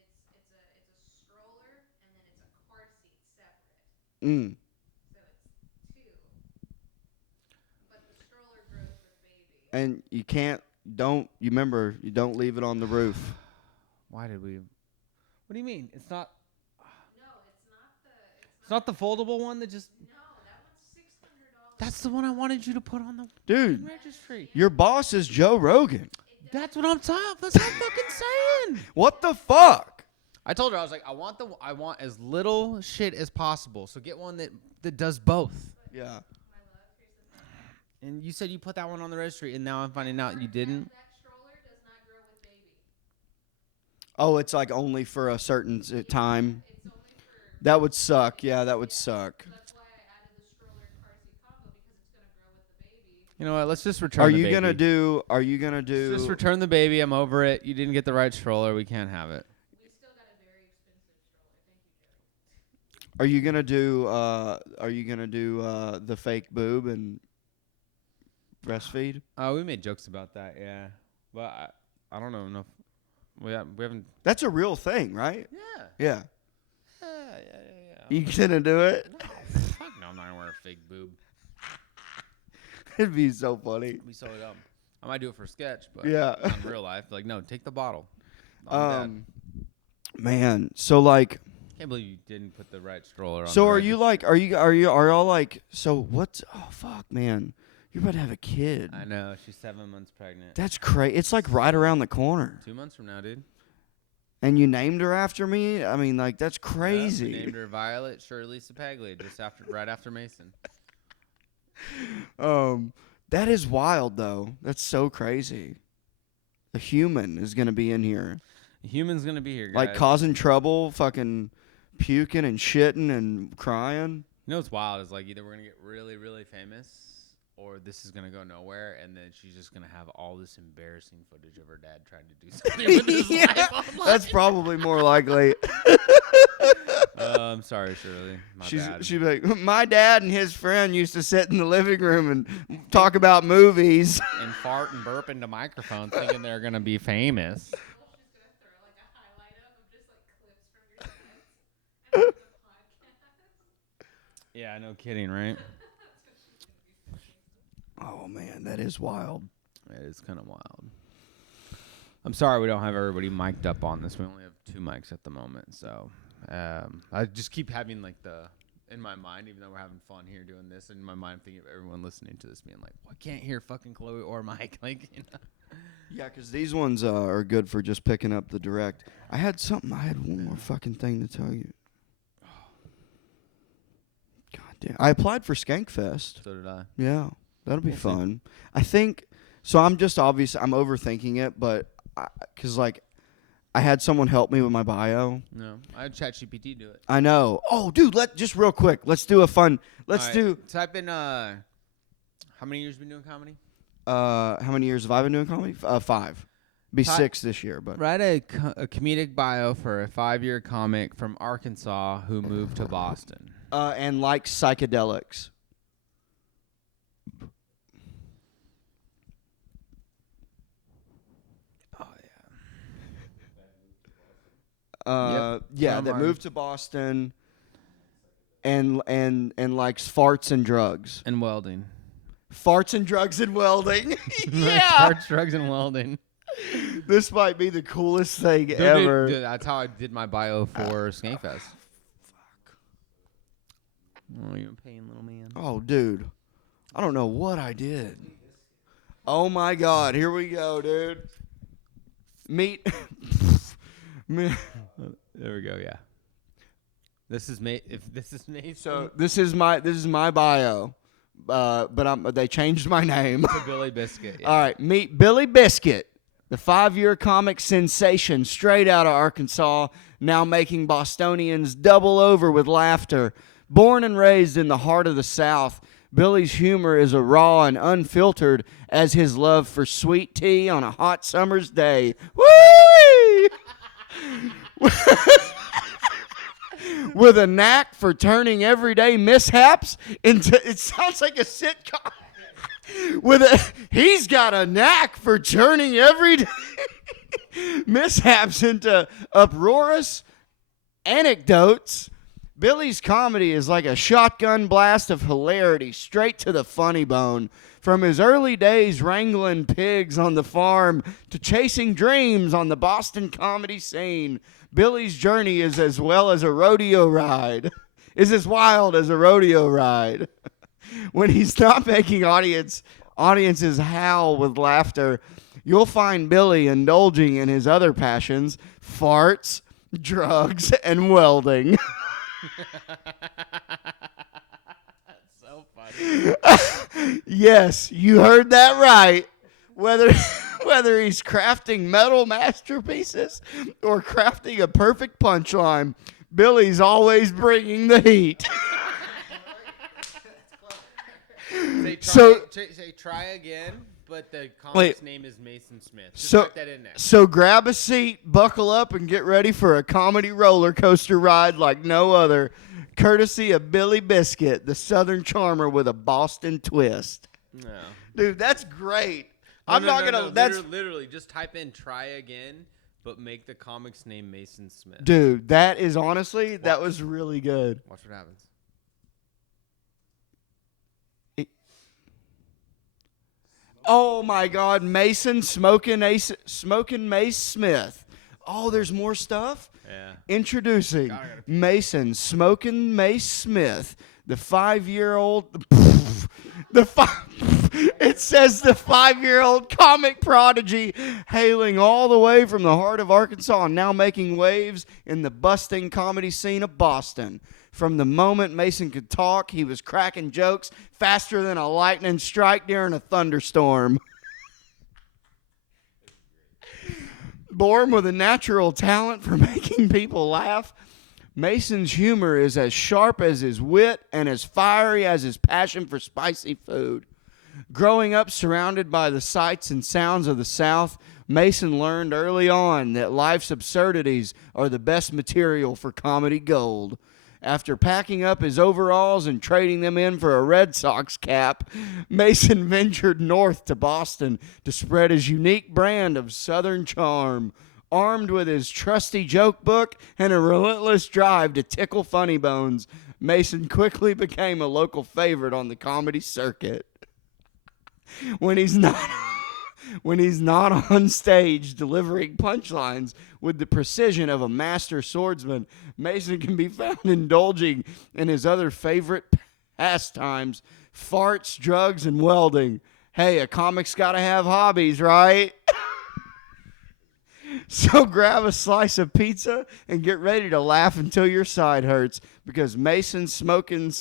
It's a stroller and then it's a car seat separate. Mm. So it's two. But the stroller grows for the baby. And you don't leave it on the roof. Why did we? What do you mean? It's not. No, It's not the foldable one that just. no, that one's $600. That's the one I wanted you to put on the Dude, registry. your boss is Joe Rogan. That's what I'm talking. That's what I'm fucking saying. What the fuck? I told her I was like, I want as little shit as possible. So get one that does both. Yeah. And you said you put that one on the registry, and now I'm finding out you didn't. That stroller does not grow with baby. Oh, it's like only for a certain time. It's only for. That would suck. Yeah, that would suck. That's why I added the stroller and car seat combo because it's gonna grow with the baby. You know what? Let's just return. Are the you baby. gonna do? Are you gonna do? Just return the baby. I'm over it. You didn't get the right stroller. We can't have it. We still got a very expensive stroller. Thank you, Jerry. Are you gonna do? Are you gonna do the fake boob and breastfeed? Oh, we made jokes about that. Yeah, but I don't know enough. We haven't. That's a real thing, right? Yeah. Yeah. Yeah. You gonna do it? Fuck no, I'm not gonna wear a fake boob. It'd be so funny. Be so dumb. I might do it for sketch, but Yeah. not in real life. Like, no, take the bottle. I'm dead. Man. So like, Can't believe you didn't put the right stroller on. so the are you registry. like, are y'all like? So what's? Oh fuck, man. You're about to have a kid. I know she's 7 months pregnant. That's crazy. It's like right around the corner. 2 months from now, dude. And you named her after me? I mean, like, that's Yeah, we crazy. named her Violet Shirley Sapaglia, just right after Mason. That is wild, though. That's so crazy. A human is going to be in here. A human's gonna be here, guys. Like, causing trouble, fucking puking and shitting and crying. You know what's wild is like either we're gonna get really, really famous, or this is gonna go nowhere, and then she's just gonna have all this embarrassing footage of her dad trying to do something with his Yeah, life online. that's probably more likely. I'm sorry, Shirley. My bad. She'd be like, my dad and his friend used to sit in the living room and talk about movies. And fart and burp into microphones, thinking they're gonna be famous. She's gonna throw like a highlight up of just like clips from your sets and the podcast. Yeah, no kidding, right? Oh, man, that is wild. It is kind of wild. I'm sorry we don't have everybody mic'd up on this. We only have 2 mics at the moment, so I just keep having like in my mind, even though we're having fun here doing this, in my mind I'm thinking of everyone listening to this being like, "Well, I can't hear fucking Chloe or Mike." Like, you know. Yeah, because these ones are good for just picking up the direct. I had one more fucking thing to tell you. God damn. I applied for Skankfest. So did I. Yeah, that'll be We'll see. fun. I think, so I'm overthinking it, but because like I had someone help me with my bio. No, I had ChatGPT do it. I know. Oh, dude, just real quick. Let's do a fun, All right, type in how many years been doing comedy? how many years have I been doing comedy? 5. Be Ty- 6 this year, but. Write a comedic bio for a 5-year comic from Arkansas who moved to Boston. And like psychedelics. Oh Yeah, From that our- moved to Boston and likes farts and drugs. and welding. Farts and drugs and welding. Yeah. Hard drugs and welding. This might be the coolest thing ever. Dude, that's how I did my bio for Skankfest. Oh, you're a pain, little man. Oh, dude. I don't know what I did. Oh my god, here we go, dude. Meet Me- There we go. Yeah. This is me. If this is me, So this is my bio. But they changed my name. to Billy Biscuit. Yeah. All right, meet Billy Biscuit, the 5-year comic sensation straight out of Arkansas, now making Bostonians double over with laughter. Born and raised in the heart of the South, Billy's humor is as raw and unfiltered as his love for sweet tea on a hot summer's day. Woo! With a knack for turning everyday mishaps into, it sounds like a sitcom. He's got a knack for turning everyday mishaps into uproarious anecdotes. Billy's comedy is like a shotgun blast of hilarity straight to the funny bone. From his early days wrangling pigs on the farm to chasing dreams on the Boston comedy scene, Billy's journey is as well as a rodeo ride. Is as wild as a rodeo ride. When he's not making audiences howl with laughter, you'll find Billy indulging in his other passions, farts, drugs, and welding. So funny. Yes, you heard that right. Whether whether he's crafting metal masterpieces or crafting a perfect punchline, Billy's always bringing the heat. Say try again, but the comic's name is Mason Smith. Just write that in there. So grab a seat, buckle up, and get ready for a comedy roller coaster ride like no other, courtesy of Billy Biscuit, the Southern charmer with a Boston twist. No. Dude, that's great. No, I'm no, not no, gonna. no. That's Literally just type in try again, but make the comic's name Mason Smith. dude. That is honestly that was really good. Watch what happens. Oh my God, Mason smoking Mace Smith. Oh, there's more stuff. Yeah. Introducing God, I gotta Mason smoking Mace Smith, the 5-year-old. It says the 5-year-old comic prodigy, hailing all the way from the heart of Arkansas and now making waves in the busting comedy scene of Boston. From the moment Mason could talk, he was cracking jokes faster than a lightning strike during a thunderstorm. Born with a natural talent for making people laugh, Mason's humor is as sharp as his wit and as fiery as his passion for spicy food. Growing up surrounded by the sights and sounds of the South, Mason learned early on that life's absurdities are the best material for comedy gold. After packing up his overalls and trading them in for a Red Sox cap, Mason ventured north to Boston to spread his unique brand of Southern charm. Armed with his trusty joke book and a relentless drive to tickle funny bones, Mason quickly became a local favorite on the comedy circuit. When he's not on stage delivering punchlines with the precision of a master swordsman, Mason can be found indulging in his other favorite pastimes, farts, drugs, and welding. Hey, a comic's gotta have hobbies, right? So grab a slice of pizza and get ready to laugh until your side hurts, because Mason smoking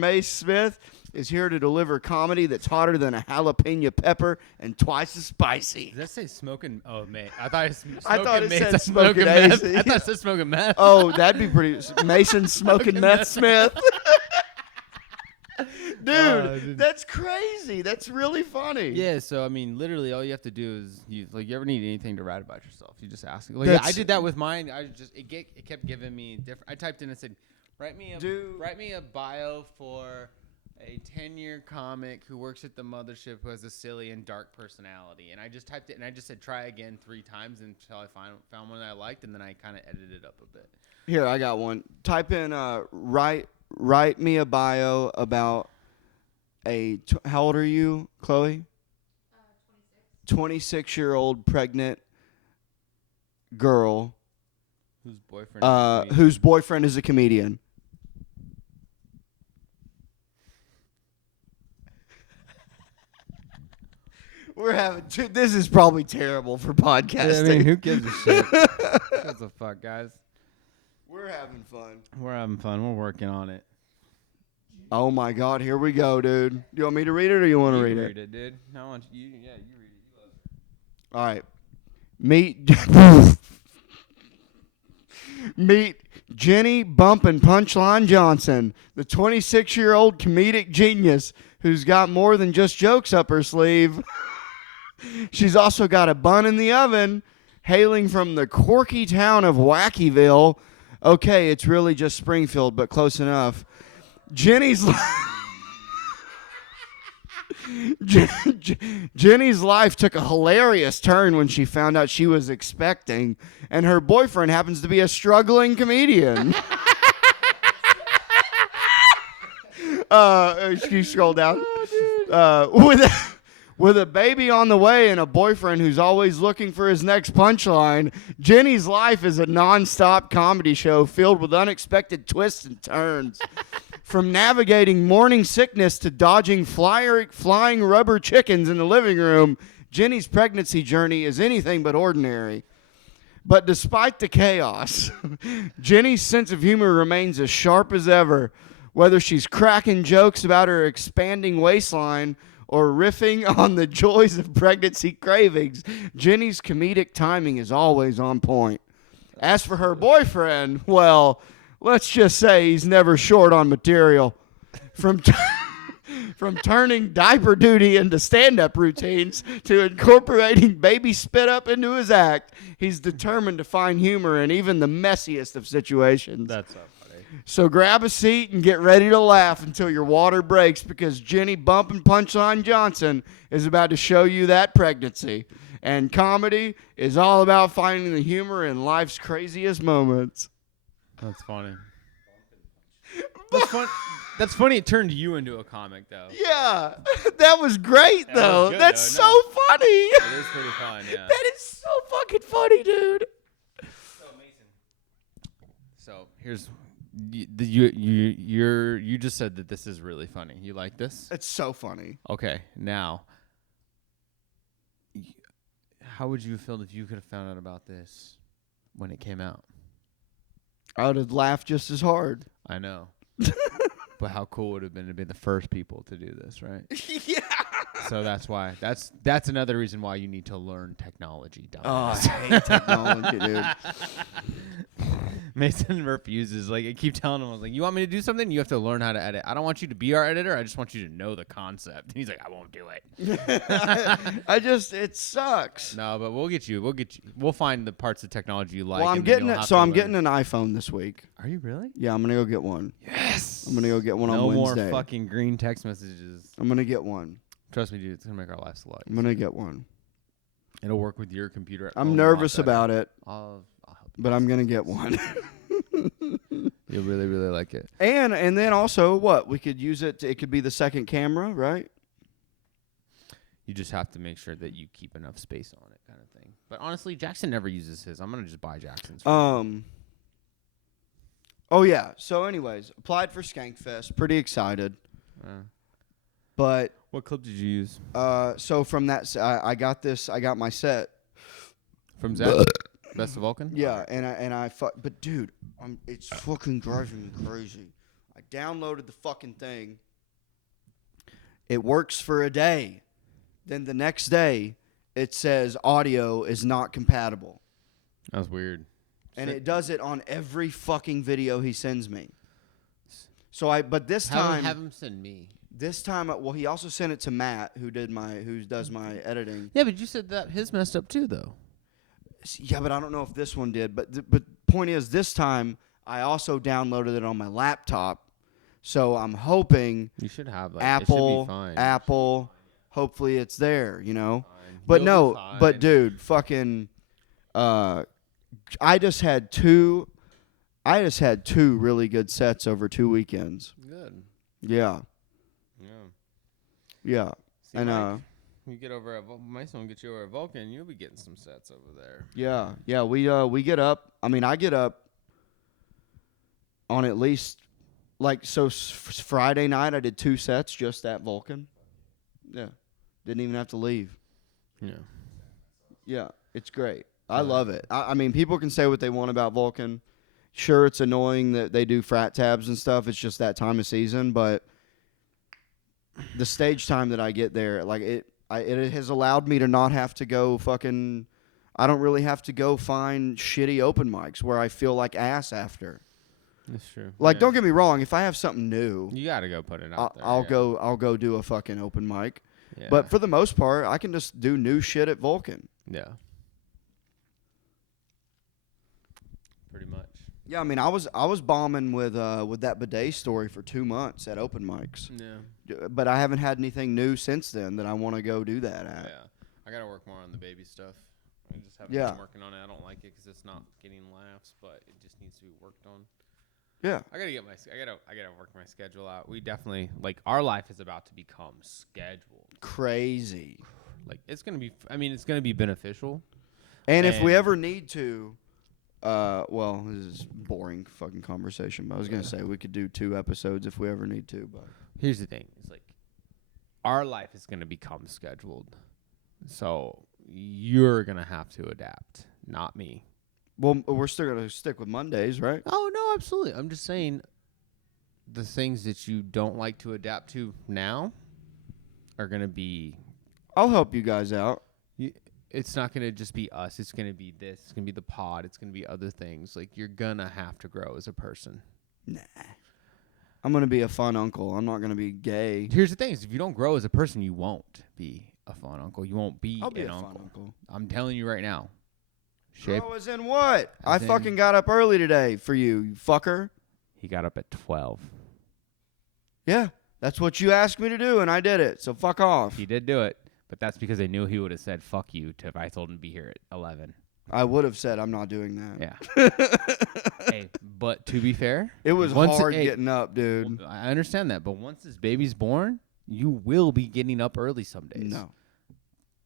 Mace Smith is here to deliver comedy that's hotter than a jalapeno pepper and twice as spicy. Does that say smoking? Oh, mate. I thought it said smoking meth. AC. I thought it said smoking meth. Oh, that'd be pretty. Mason smoking meth Smith. Dude, that's crazy. That's really funny. Yeah, so I mean, literally, all you have to do is you ever need anything to write about yourself, you just ask. Like, I did that with mine. It kept giving me different. I typed in and said, write me a bio for a 10-year comic who works at the mothership who has a silly and dark personality. And I just typed it and I just said try again 3 times until I found one that I liked, and then I kind of edited it up a bit. Here, I got one. Type in write me a bio about how old are you, Chloe? 26. 26-year-old pregnant girl Whose boyfriend is a comedian. We're having this is probably terrible for podcasting. I mean, who gives a shit? What the fuck, guys? We're having fun. We're having fun. We're working on it. Oh my God, here we go, dude. You want me to read it or you want to read it? Read it, dude. No, I want you. Yeah, you read it. You love it. All right. Meet Jenny Bump and Punchline Johnson, the 26-year-old comedic genius who's got more than just jokes up her sleeve. She's also got a bun in the oven. Hailing from the quirky town of Wackyville. Okay, it's really just Springfield, but close enough. Jenny's life took a hilarious turn when she found out she was expecting, and her boyfriend happens to be a struggling comedian. You scroll down. With a baby on the way and a boyfriend who's always looking for his next punchline, Jenny's life is a nonstop comedy show filled with unexpected twists and turns. From navigating morning sickness to dodging flying rubber chickens in the living room, Jenny's pregnancy journey is anything but ordinary. But despite the chaos, Jenny's sense of humor remains as sharp as ever, whether she's cracking jokes about her expanding waistline or riffing on the joys of pregnancy cravings. Jenny's comedic timing is always on point. As for her boyfriend, well, let's just say he's never short on material. From turning diaper duty into stand-up routines to incorporating baby spit up into his act, he's determined to find humor in even the messiest of situations. That's so funny. So grab a seat and get ready to laugh until your water breaks, because Jenny Bump and Punchline Johnson is about to show you that pregnancy. And comedy is all about finding the humor in life's craziest moments. That's funny. That's fun. That's funny. It turned you into a comic, though. Yeah, that was great, That though. was good, That's though. so funny. It is pretty fun. Yeah. That is so fucking funny, dude. So here's you just said that this is really funny. You like this? It's so funny. Okay, now, how would you have felt if you could have found out about this when it came out? I would have laughed just as hard. I know. But how cool would it have been to be the first people to do this, right? Yeah. So that's why. That's another reason why you need to learn technology, Oh, I dumbass. hate technology, dude. Mason refuses. Like, I keep telling him, I was like, you want me to do something? You have to learn how to edit. I don't want you to be our editor. I just want you to know the concept. And he's like, I won't do it. It sucks. No, but we'll get you. We'll find the parts of technology you like. Well, I'm and then getting you'll it. have So to I'm learn. getting an iPhone this week. Are you really? Yeah, I'm gonna go get one. Yes. I'm gonna go get one no on Wednesday. more fucking green text messages. I'm gonna get one. Trust me, dude. It's gonna make our lives a lot. I'm gonna get one. It'll work with your computer. at I'm home a lot nervous better. about it, I'll help you. but I'm gonna get one. You'll really, really like it. and then also, what we could use it. It could be the second camera, right? You just have to make sure that you keep enough space on it, kind of thing. But honestly, Jackson never uses his. I'm gonna just buy Jackson's. Oh yeah. So, anyways, applied for Skankfest. Pretty excited, but What clip did you use? so from that, I got this. I got my set. From Zach? Best of Vulcan? Yeah, and I but dude, it's fucking driving me crazy. I downloaded the fucking thing. It works for a day. Then the next day, it says audio is not compatible. That was weird. And it does it on every fucking video he sends me. But this time, Have him send me. well, he also sent it to Matt, who does my editing. Yeah, but you said that his messed up too, though. Yeah, but I don't know if this one did. But point is, this time I also downloaded it on my laptop, so I'm hoping You should have like it should be fine. Apple. Hopefully it's there, you know. Fine. But You'll no, be fine. but dude, fucking, I just had two really good sets over 2 weekends. Good. Yeah, Yeah. yeah, See, and Mike, you get over at Mason will get you over at Vulcan. You'll be getting some sets over there. yeah. We get up. I mean, I get up on at least Friday night. I did 2 sets just at Vulcan. Yeah, didn't even have to leave. Yeah. Yeah, it's great. I love it. I mean, people can say what they want about Vulcan. Sure, it's annoying that they do frat tabs and stuff. It's just that time of season. But the stage time that I get there, it has allowed me to not have to go fucking. I don't really have to go find shitty open mics where I feel like ass after. That's true. Don't get me wrong. If I have something new, You got to go put it out there. I'll go. I'll go do a fucking open mic. Yeah. But for the most part, I can just do new shit at Vulcan. yeah. Pretty much. Yeah, I mean, I was bombing with that bidet story for 2 months at open mics, Yeah. but I haven't had anything new since then that I want to go do that at. Yeah. I got to work more on the baby stuff. I just haven't Yeah. been working on it. I don't like it because it's not getting laughs, but it just needs to be worked on. Yeah, I gotta work my schedule out. We definitely our life is about to become scheduled. crazy. Like it's gonna be. It's gonna be beneficial. And if we And- ever need to, well, this is boring fucking conversation, but I was gonna say we could do 2 episodes if we ever need to. But Here's the thing: it's like our life is gonna become scheduled, so you're gonna have to adapt, not me. Well, we're still gonna stick with Mondays, right? Oh no, absolutely. I'm just saying the things that you don't like to adapt to now are gonna be. I'll help you guys out. It's not gonna just be us. It's gonna be this. It's gonna be the pod. It's gonna be other things. Like you're gonna have to grow as a person. Nah. I'm gonna be a fun uncle. I'm not gonna be gay. Here's the thing: is if you don't grow as a person, you won't be a fun uncle. You won't be I'll be an a uncle. fun uncle. I'm telling you right now. Shape. Grow as in what? I As in- fucking got up early today for you fucker. He got up at 12. Yeah, that's what you asked me to do, and I did it. So fuck off. He did do it, but that's because I knew he would have said "fuck you" if I told him to be here at 11. I would have said I'm not doing that. Yeah. Hey, but to be fair, It was once hard hey, getting up, dude. well, I understand that, but once this baby's born, you will be getting up early some days. No.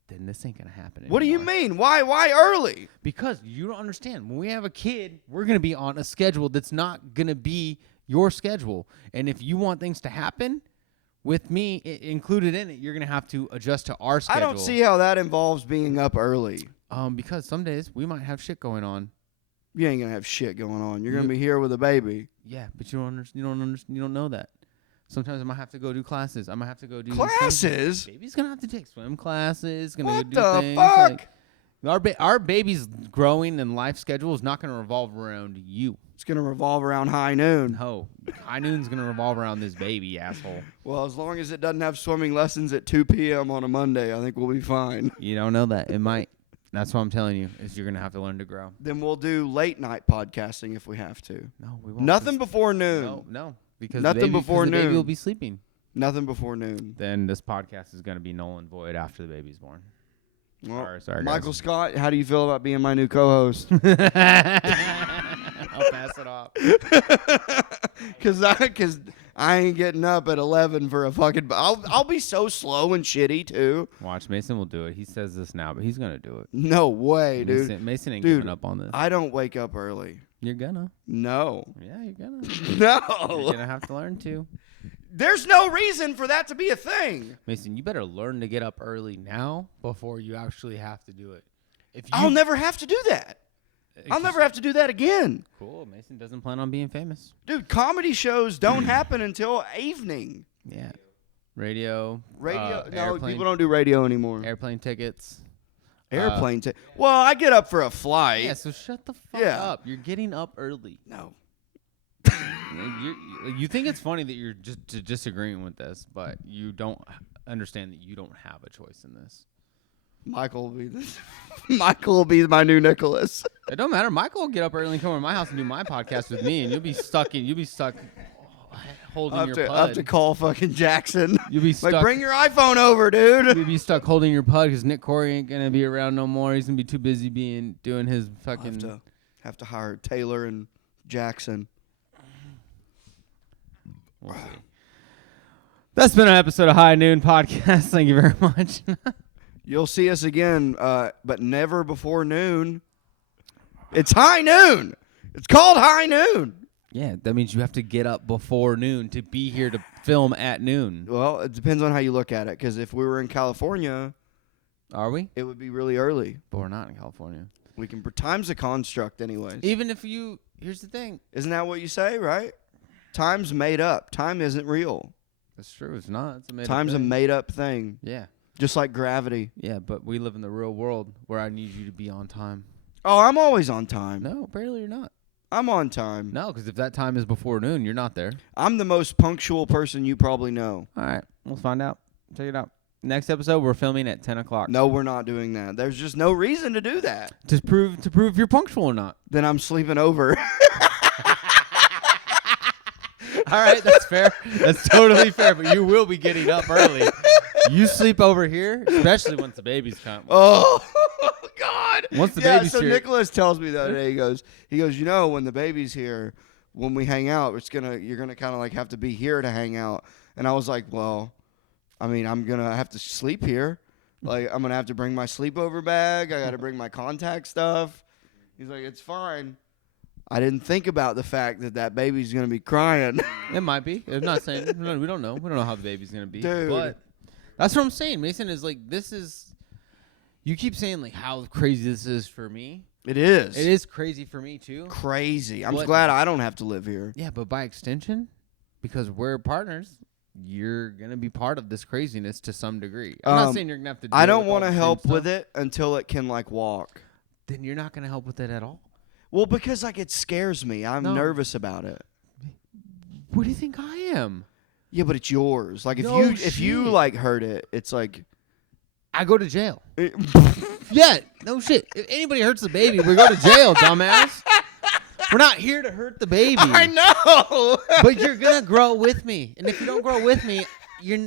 Then this ain't gonna happen. What do you anymore. mean? Why early? Because you don't understand. When we have a kid, we're going to be on a schedule that's not going to be your schedule. And if you want things to happen with me included in it, you're going to have to adjust to our schedule. I don't see how that involves being up early. Because some days we might have shit going on. You ain't gonna have shit going on. You're gonna You- be here with a baby. Yeah, but you don't know that. Sometimes I might have to go do classes. I might have to go do Classes? Baby's gonna have to take swim classes. Gonna What go do the things. fuck? Like, our baby's growing and life schedule is not gonna revolve around you. It's gonna revolve around high noon. No, high noon's gonna revolve around this baby, asshole. Well, as long as it doesn't have swimming lessons at 2 p.m. on a Monday, I think we'll be fine. You don't know that. It might. That's what I'm telling you, is you're going to have to learn to grow. Then we'll do late night podcasting if we have to. No, we won't. Nothing before noon. No. Because Nothing the baby, before 'cause the baby noon. will be sleeping. Nothing before noon. Then this podcast is going to be null and void after the baby's born. Well, Sorry, Michael guys. Scott, how do you feel about being my new co-host? I'll pass it off. Cause I ain't getting up at 11 for a fucking. I'll be so slow and shitty too. Watch, Mason will do it. He says this now, but he's going to do it. No way, dude. Mason ain't Dude, giving up on this. I don't wake up early. You're gonna. No. Yeah, you're gonna. You're No. going to have to learn to. There's no reason for that to be a thing. Mason, you better learn to get up early now before you actually have to do it. If you, I'll never have to do that. I'll never have to do that again. Cool. Mason doesn't plan on being famous. Dude, comedy shows don't happen until evening. Yeah. Radio. Radio. No, airplane, people don't do radio anymore. Airplane tickets. Airplane. Well, I get up for a flight. Yeah, so shut the fuck Yeah. up. You're getting up early. No. You think it's funny that you're just disagreeing with this, but you don't understand that you don't have a choice in this. Michael will be my new Nicholas. It don't matter. Michael will get up early and come over to my house and do my podcast with me, and you'll be stuck holding I'll your have pud. to call fucking Jackson. You'll be stuck. Like, bring your iPhone over, dude. You'll be stuck holding your pud because Nick Corey ain't gonna be around no more. He's gonna be too busy doing his fucking. Have to hire Taylor and Jackson. We'll see. That's been an episode of High Noon Podcast. Thank you very much. You'll see us again, but never before noon. It's high noon. It's called high noon. Yeah, that means you have to get up before noon to be here to film at noon. Well, it depends on how you look at it. Because if we were in California, Are we? it would be really early. But we're not in California. We can. Time's a construct, anyways. Even if you, here's the thing. Isn't that what you say? Right? Time's made up. Time isn't real. That's true. It's not. It's a made Time's a made up thing. Yeah. Just like gravity. Yeah, but we live in the real world where I need you to be on time. Oh, I'm always on time. No, apparently you're not. I'm on time. No, because if that time is before noon, you're not there. I'm the most punctual person you probably know. All right, we'll find out. Check it out. Next episode, we're filming at 10 o'clock. No, we're not doing that. There's just no reason to do that. To prove you're punctual or not. Then I'm sleeping over. All right, that's fair. That's totally fair, but you will be getting up early. You sleep over here, especially once the baby's come. Oh, God. Once the yeah, baby's so here. Nicholas tells me the other day, he goes, you know, when the baby's here, when we hang out, you're gonna kind of like have to be here to hang out. And I was like, well, I mean, I'm gonna have to sleep here. Like, I'm gonna have to bring my sleepover bag. I got to bring my contact stuff. He's like, it's fine. I didn't think about the fact that baby's gonna be crying. It might be. I'm not saying. No, we don't know. We don't know how the baby's going to be. Dude. But that's what I'm saying. Mason is like, this is. You keep saying, like, how crazy this is for me. It is. It is crazy for me too. Crazy. I'm What- glad I don't have to live here. Yeah, but by extension, because we're partners, you're gonna be part of this craziness to some degree. I'm not saying you're gonna have to. I deal don't want to help with it until it can like walk. Then you're not gonna help with it at all. Well, because like it scares me. I'm No. nervous about it. What do you think I am? Yeah, but it's yours. Like No if you shit. like hurt it, it's like I go to jail. Yeah, no shit. If anybody hurts the baby, we go to jail, dumbass. We're not here to hurt the baby. I know. But you're gonna grow with me, and if you don't grow with me, you're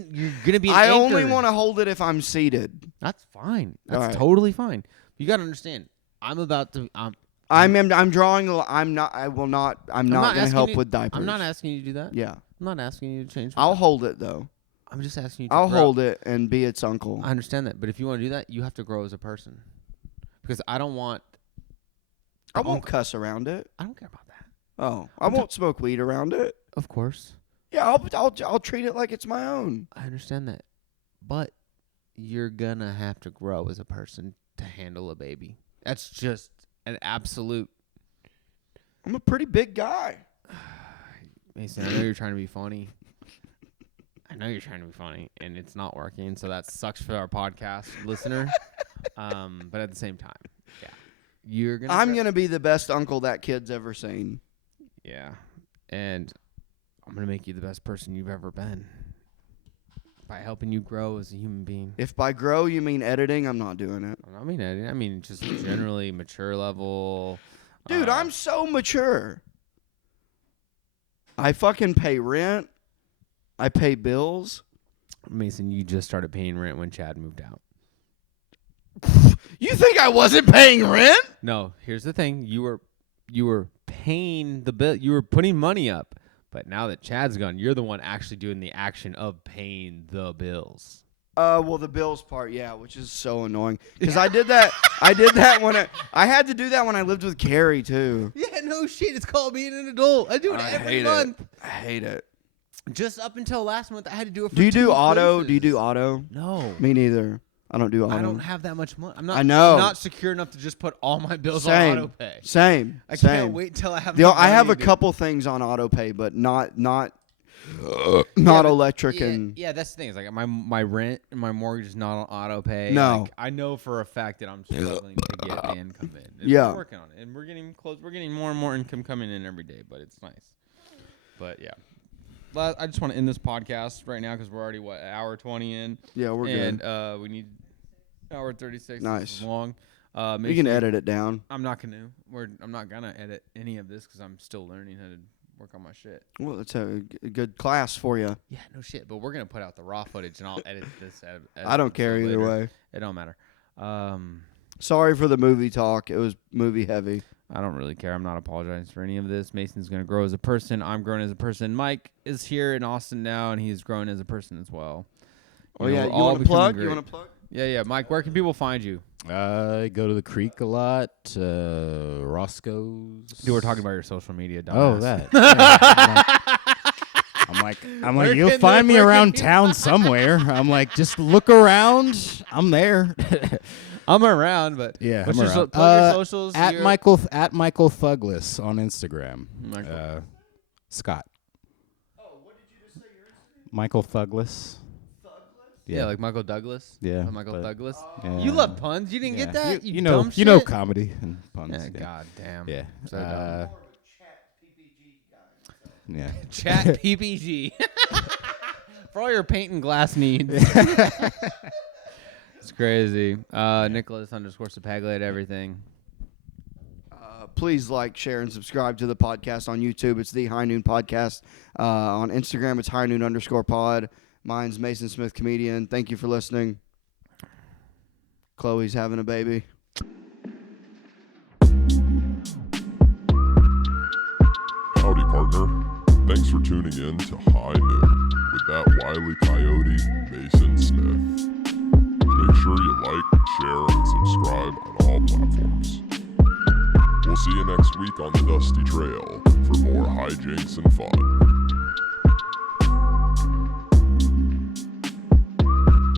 gonna be. An I anchor. only want to hold it if I'm seated. That's fine. That's All right. totally fine. You gotta understand. I'm about to. I'm drawing. I'm not. I will not. I'm not going to asking help you- with diapers. I'm not asking you to do that. Yeah. I'm not asking you to change. I'll hold it though. I'm just asking you. To I'll grow. hold it and be its uncle. I understand that, but if you want to do that, you have to grow as a person. Because I don't want. I won't cuss around it. I don't care about that. Oh, I won't smoke weed around it. Of course, Yeah, I'll treat it like it's my own. I understand that, but you're gonna have to grow as a person to handle a baby. That's just an absolute. I'm a pretty big guy. Mason, I know you're trying to be funny. I know you're trying to be funny, and it's not working. So that sucks for our podcast listener. But at the same time, yeah, you're gonna. I'm gonna be the best uncle that kid's ever seen. Yeah, and I'm gonna make you the best person you've ever been by helping you grow as a human being. If by grow you mean editing, I'm not doing it. I mean just generally mature level. Dude, I'm so mature. I fucking pay rent. I pay bills. Mason. You just started paying rent when Chad moved out. You think I wasn't paying rent? No, here's the thing. You were paying the bill. You were putting money up. But now that Chad's gone, you're the one actually doing the action of paying the bills. Well, the bills part, yeah, which is so annoying. Because I did that. I did that when I had to do that when I lived with Carrie too. Yeah, no shit. It's called being an adult. I do it I every hate month. it. I hate it. Just up until last month, I had to do it for Do you do 2 auto? places. Do you do auto? No. Me neither. I don't do auto. I don't have that much money. I'm not. I know. I'm not secure enough to just put all my bills Same. on auto pay. Same. I Same. can't wait until I have. I have a couple. couple things on auto pay, but not but- electric Yeah, and yeah, that's the thing. It's like my rent and my mortgage is not on auto pay. No. Like, I know for a fact that I'm struggling to get the income in. And Yeah. we're working on it, and we're getting close. We're getting more and more income coming in every day, but it's nice. But yeah, I just want to end this podcast right now because we're already an hour 20 in. yeah, we're and good. we need hour 36. Nice. This is long. You can edit it down. I'm not gonna. I'm not gonna edit any of this because I'm still learning how to work on my shit. Well, that's a good class for you. Yeah, no shit. But we're gonna put out the raw footage and I'll edit this. I don't care either later. way. It don't matter. Sorry for the movie talk. It was movie heavy. I don't really care. I'm not apologizing for any of this. Mason's gonna grow as a person. I'm growing as a person. Mike is here in Austin now, and he's growing as a person as well. Oh know, yeah, we're you all want to becoming plug? great. You want to plug? Yeah. Mike, where can people find you? I go to the creek a lot. Roscoe's. Dude, we're talking about your social media. Oh, dumbass. that. Yeah. I'm like, Where you'll can find the- me where can around you- town somewhere. I'm like, just look around. I'm there. I'm around, but Yeah, what's I'm your around. plug your socials. At your- Michael Thugless on Instagram. Michael. Scott. Michael Thugless. Yeah, like Michael Douglas. Yeah, Michael but- Douglas. Yeah. You love puns. You didn't get Yeah. that. You know, dumb you know shit? comedy and puns. Yeah, Yeah. God damn. Yeah. So dumb. Yeah. Chat PPG. For all your paint and glass needs. It's crazy. Nicholas _Sapaglia at everything. Please like, share, and subscribe to the podcast on YouTube. It's the High Noon Podcast. On Instagram, it's High Noon _pod. Mine's Mason Smith Comedian. Thank you for listening. Chloe's having a baby. Howdy, partner. Thanks for tuning in to High Noon with that wily coyote, Mason Smith. Make sure you like, share, and subscribe on all platforms. We'll see you next week on the Dusty Trail for more hijinks and fun.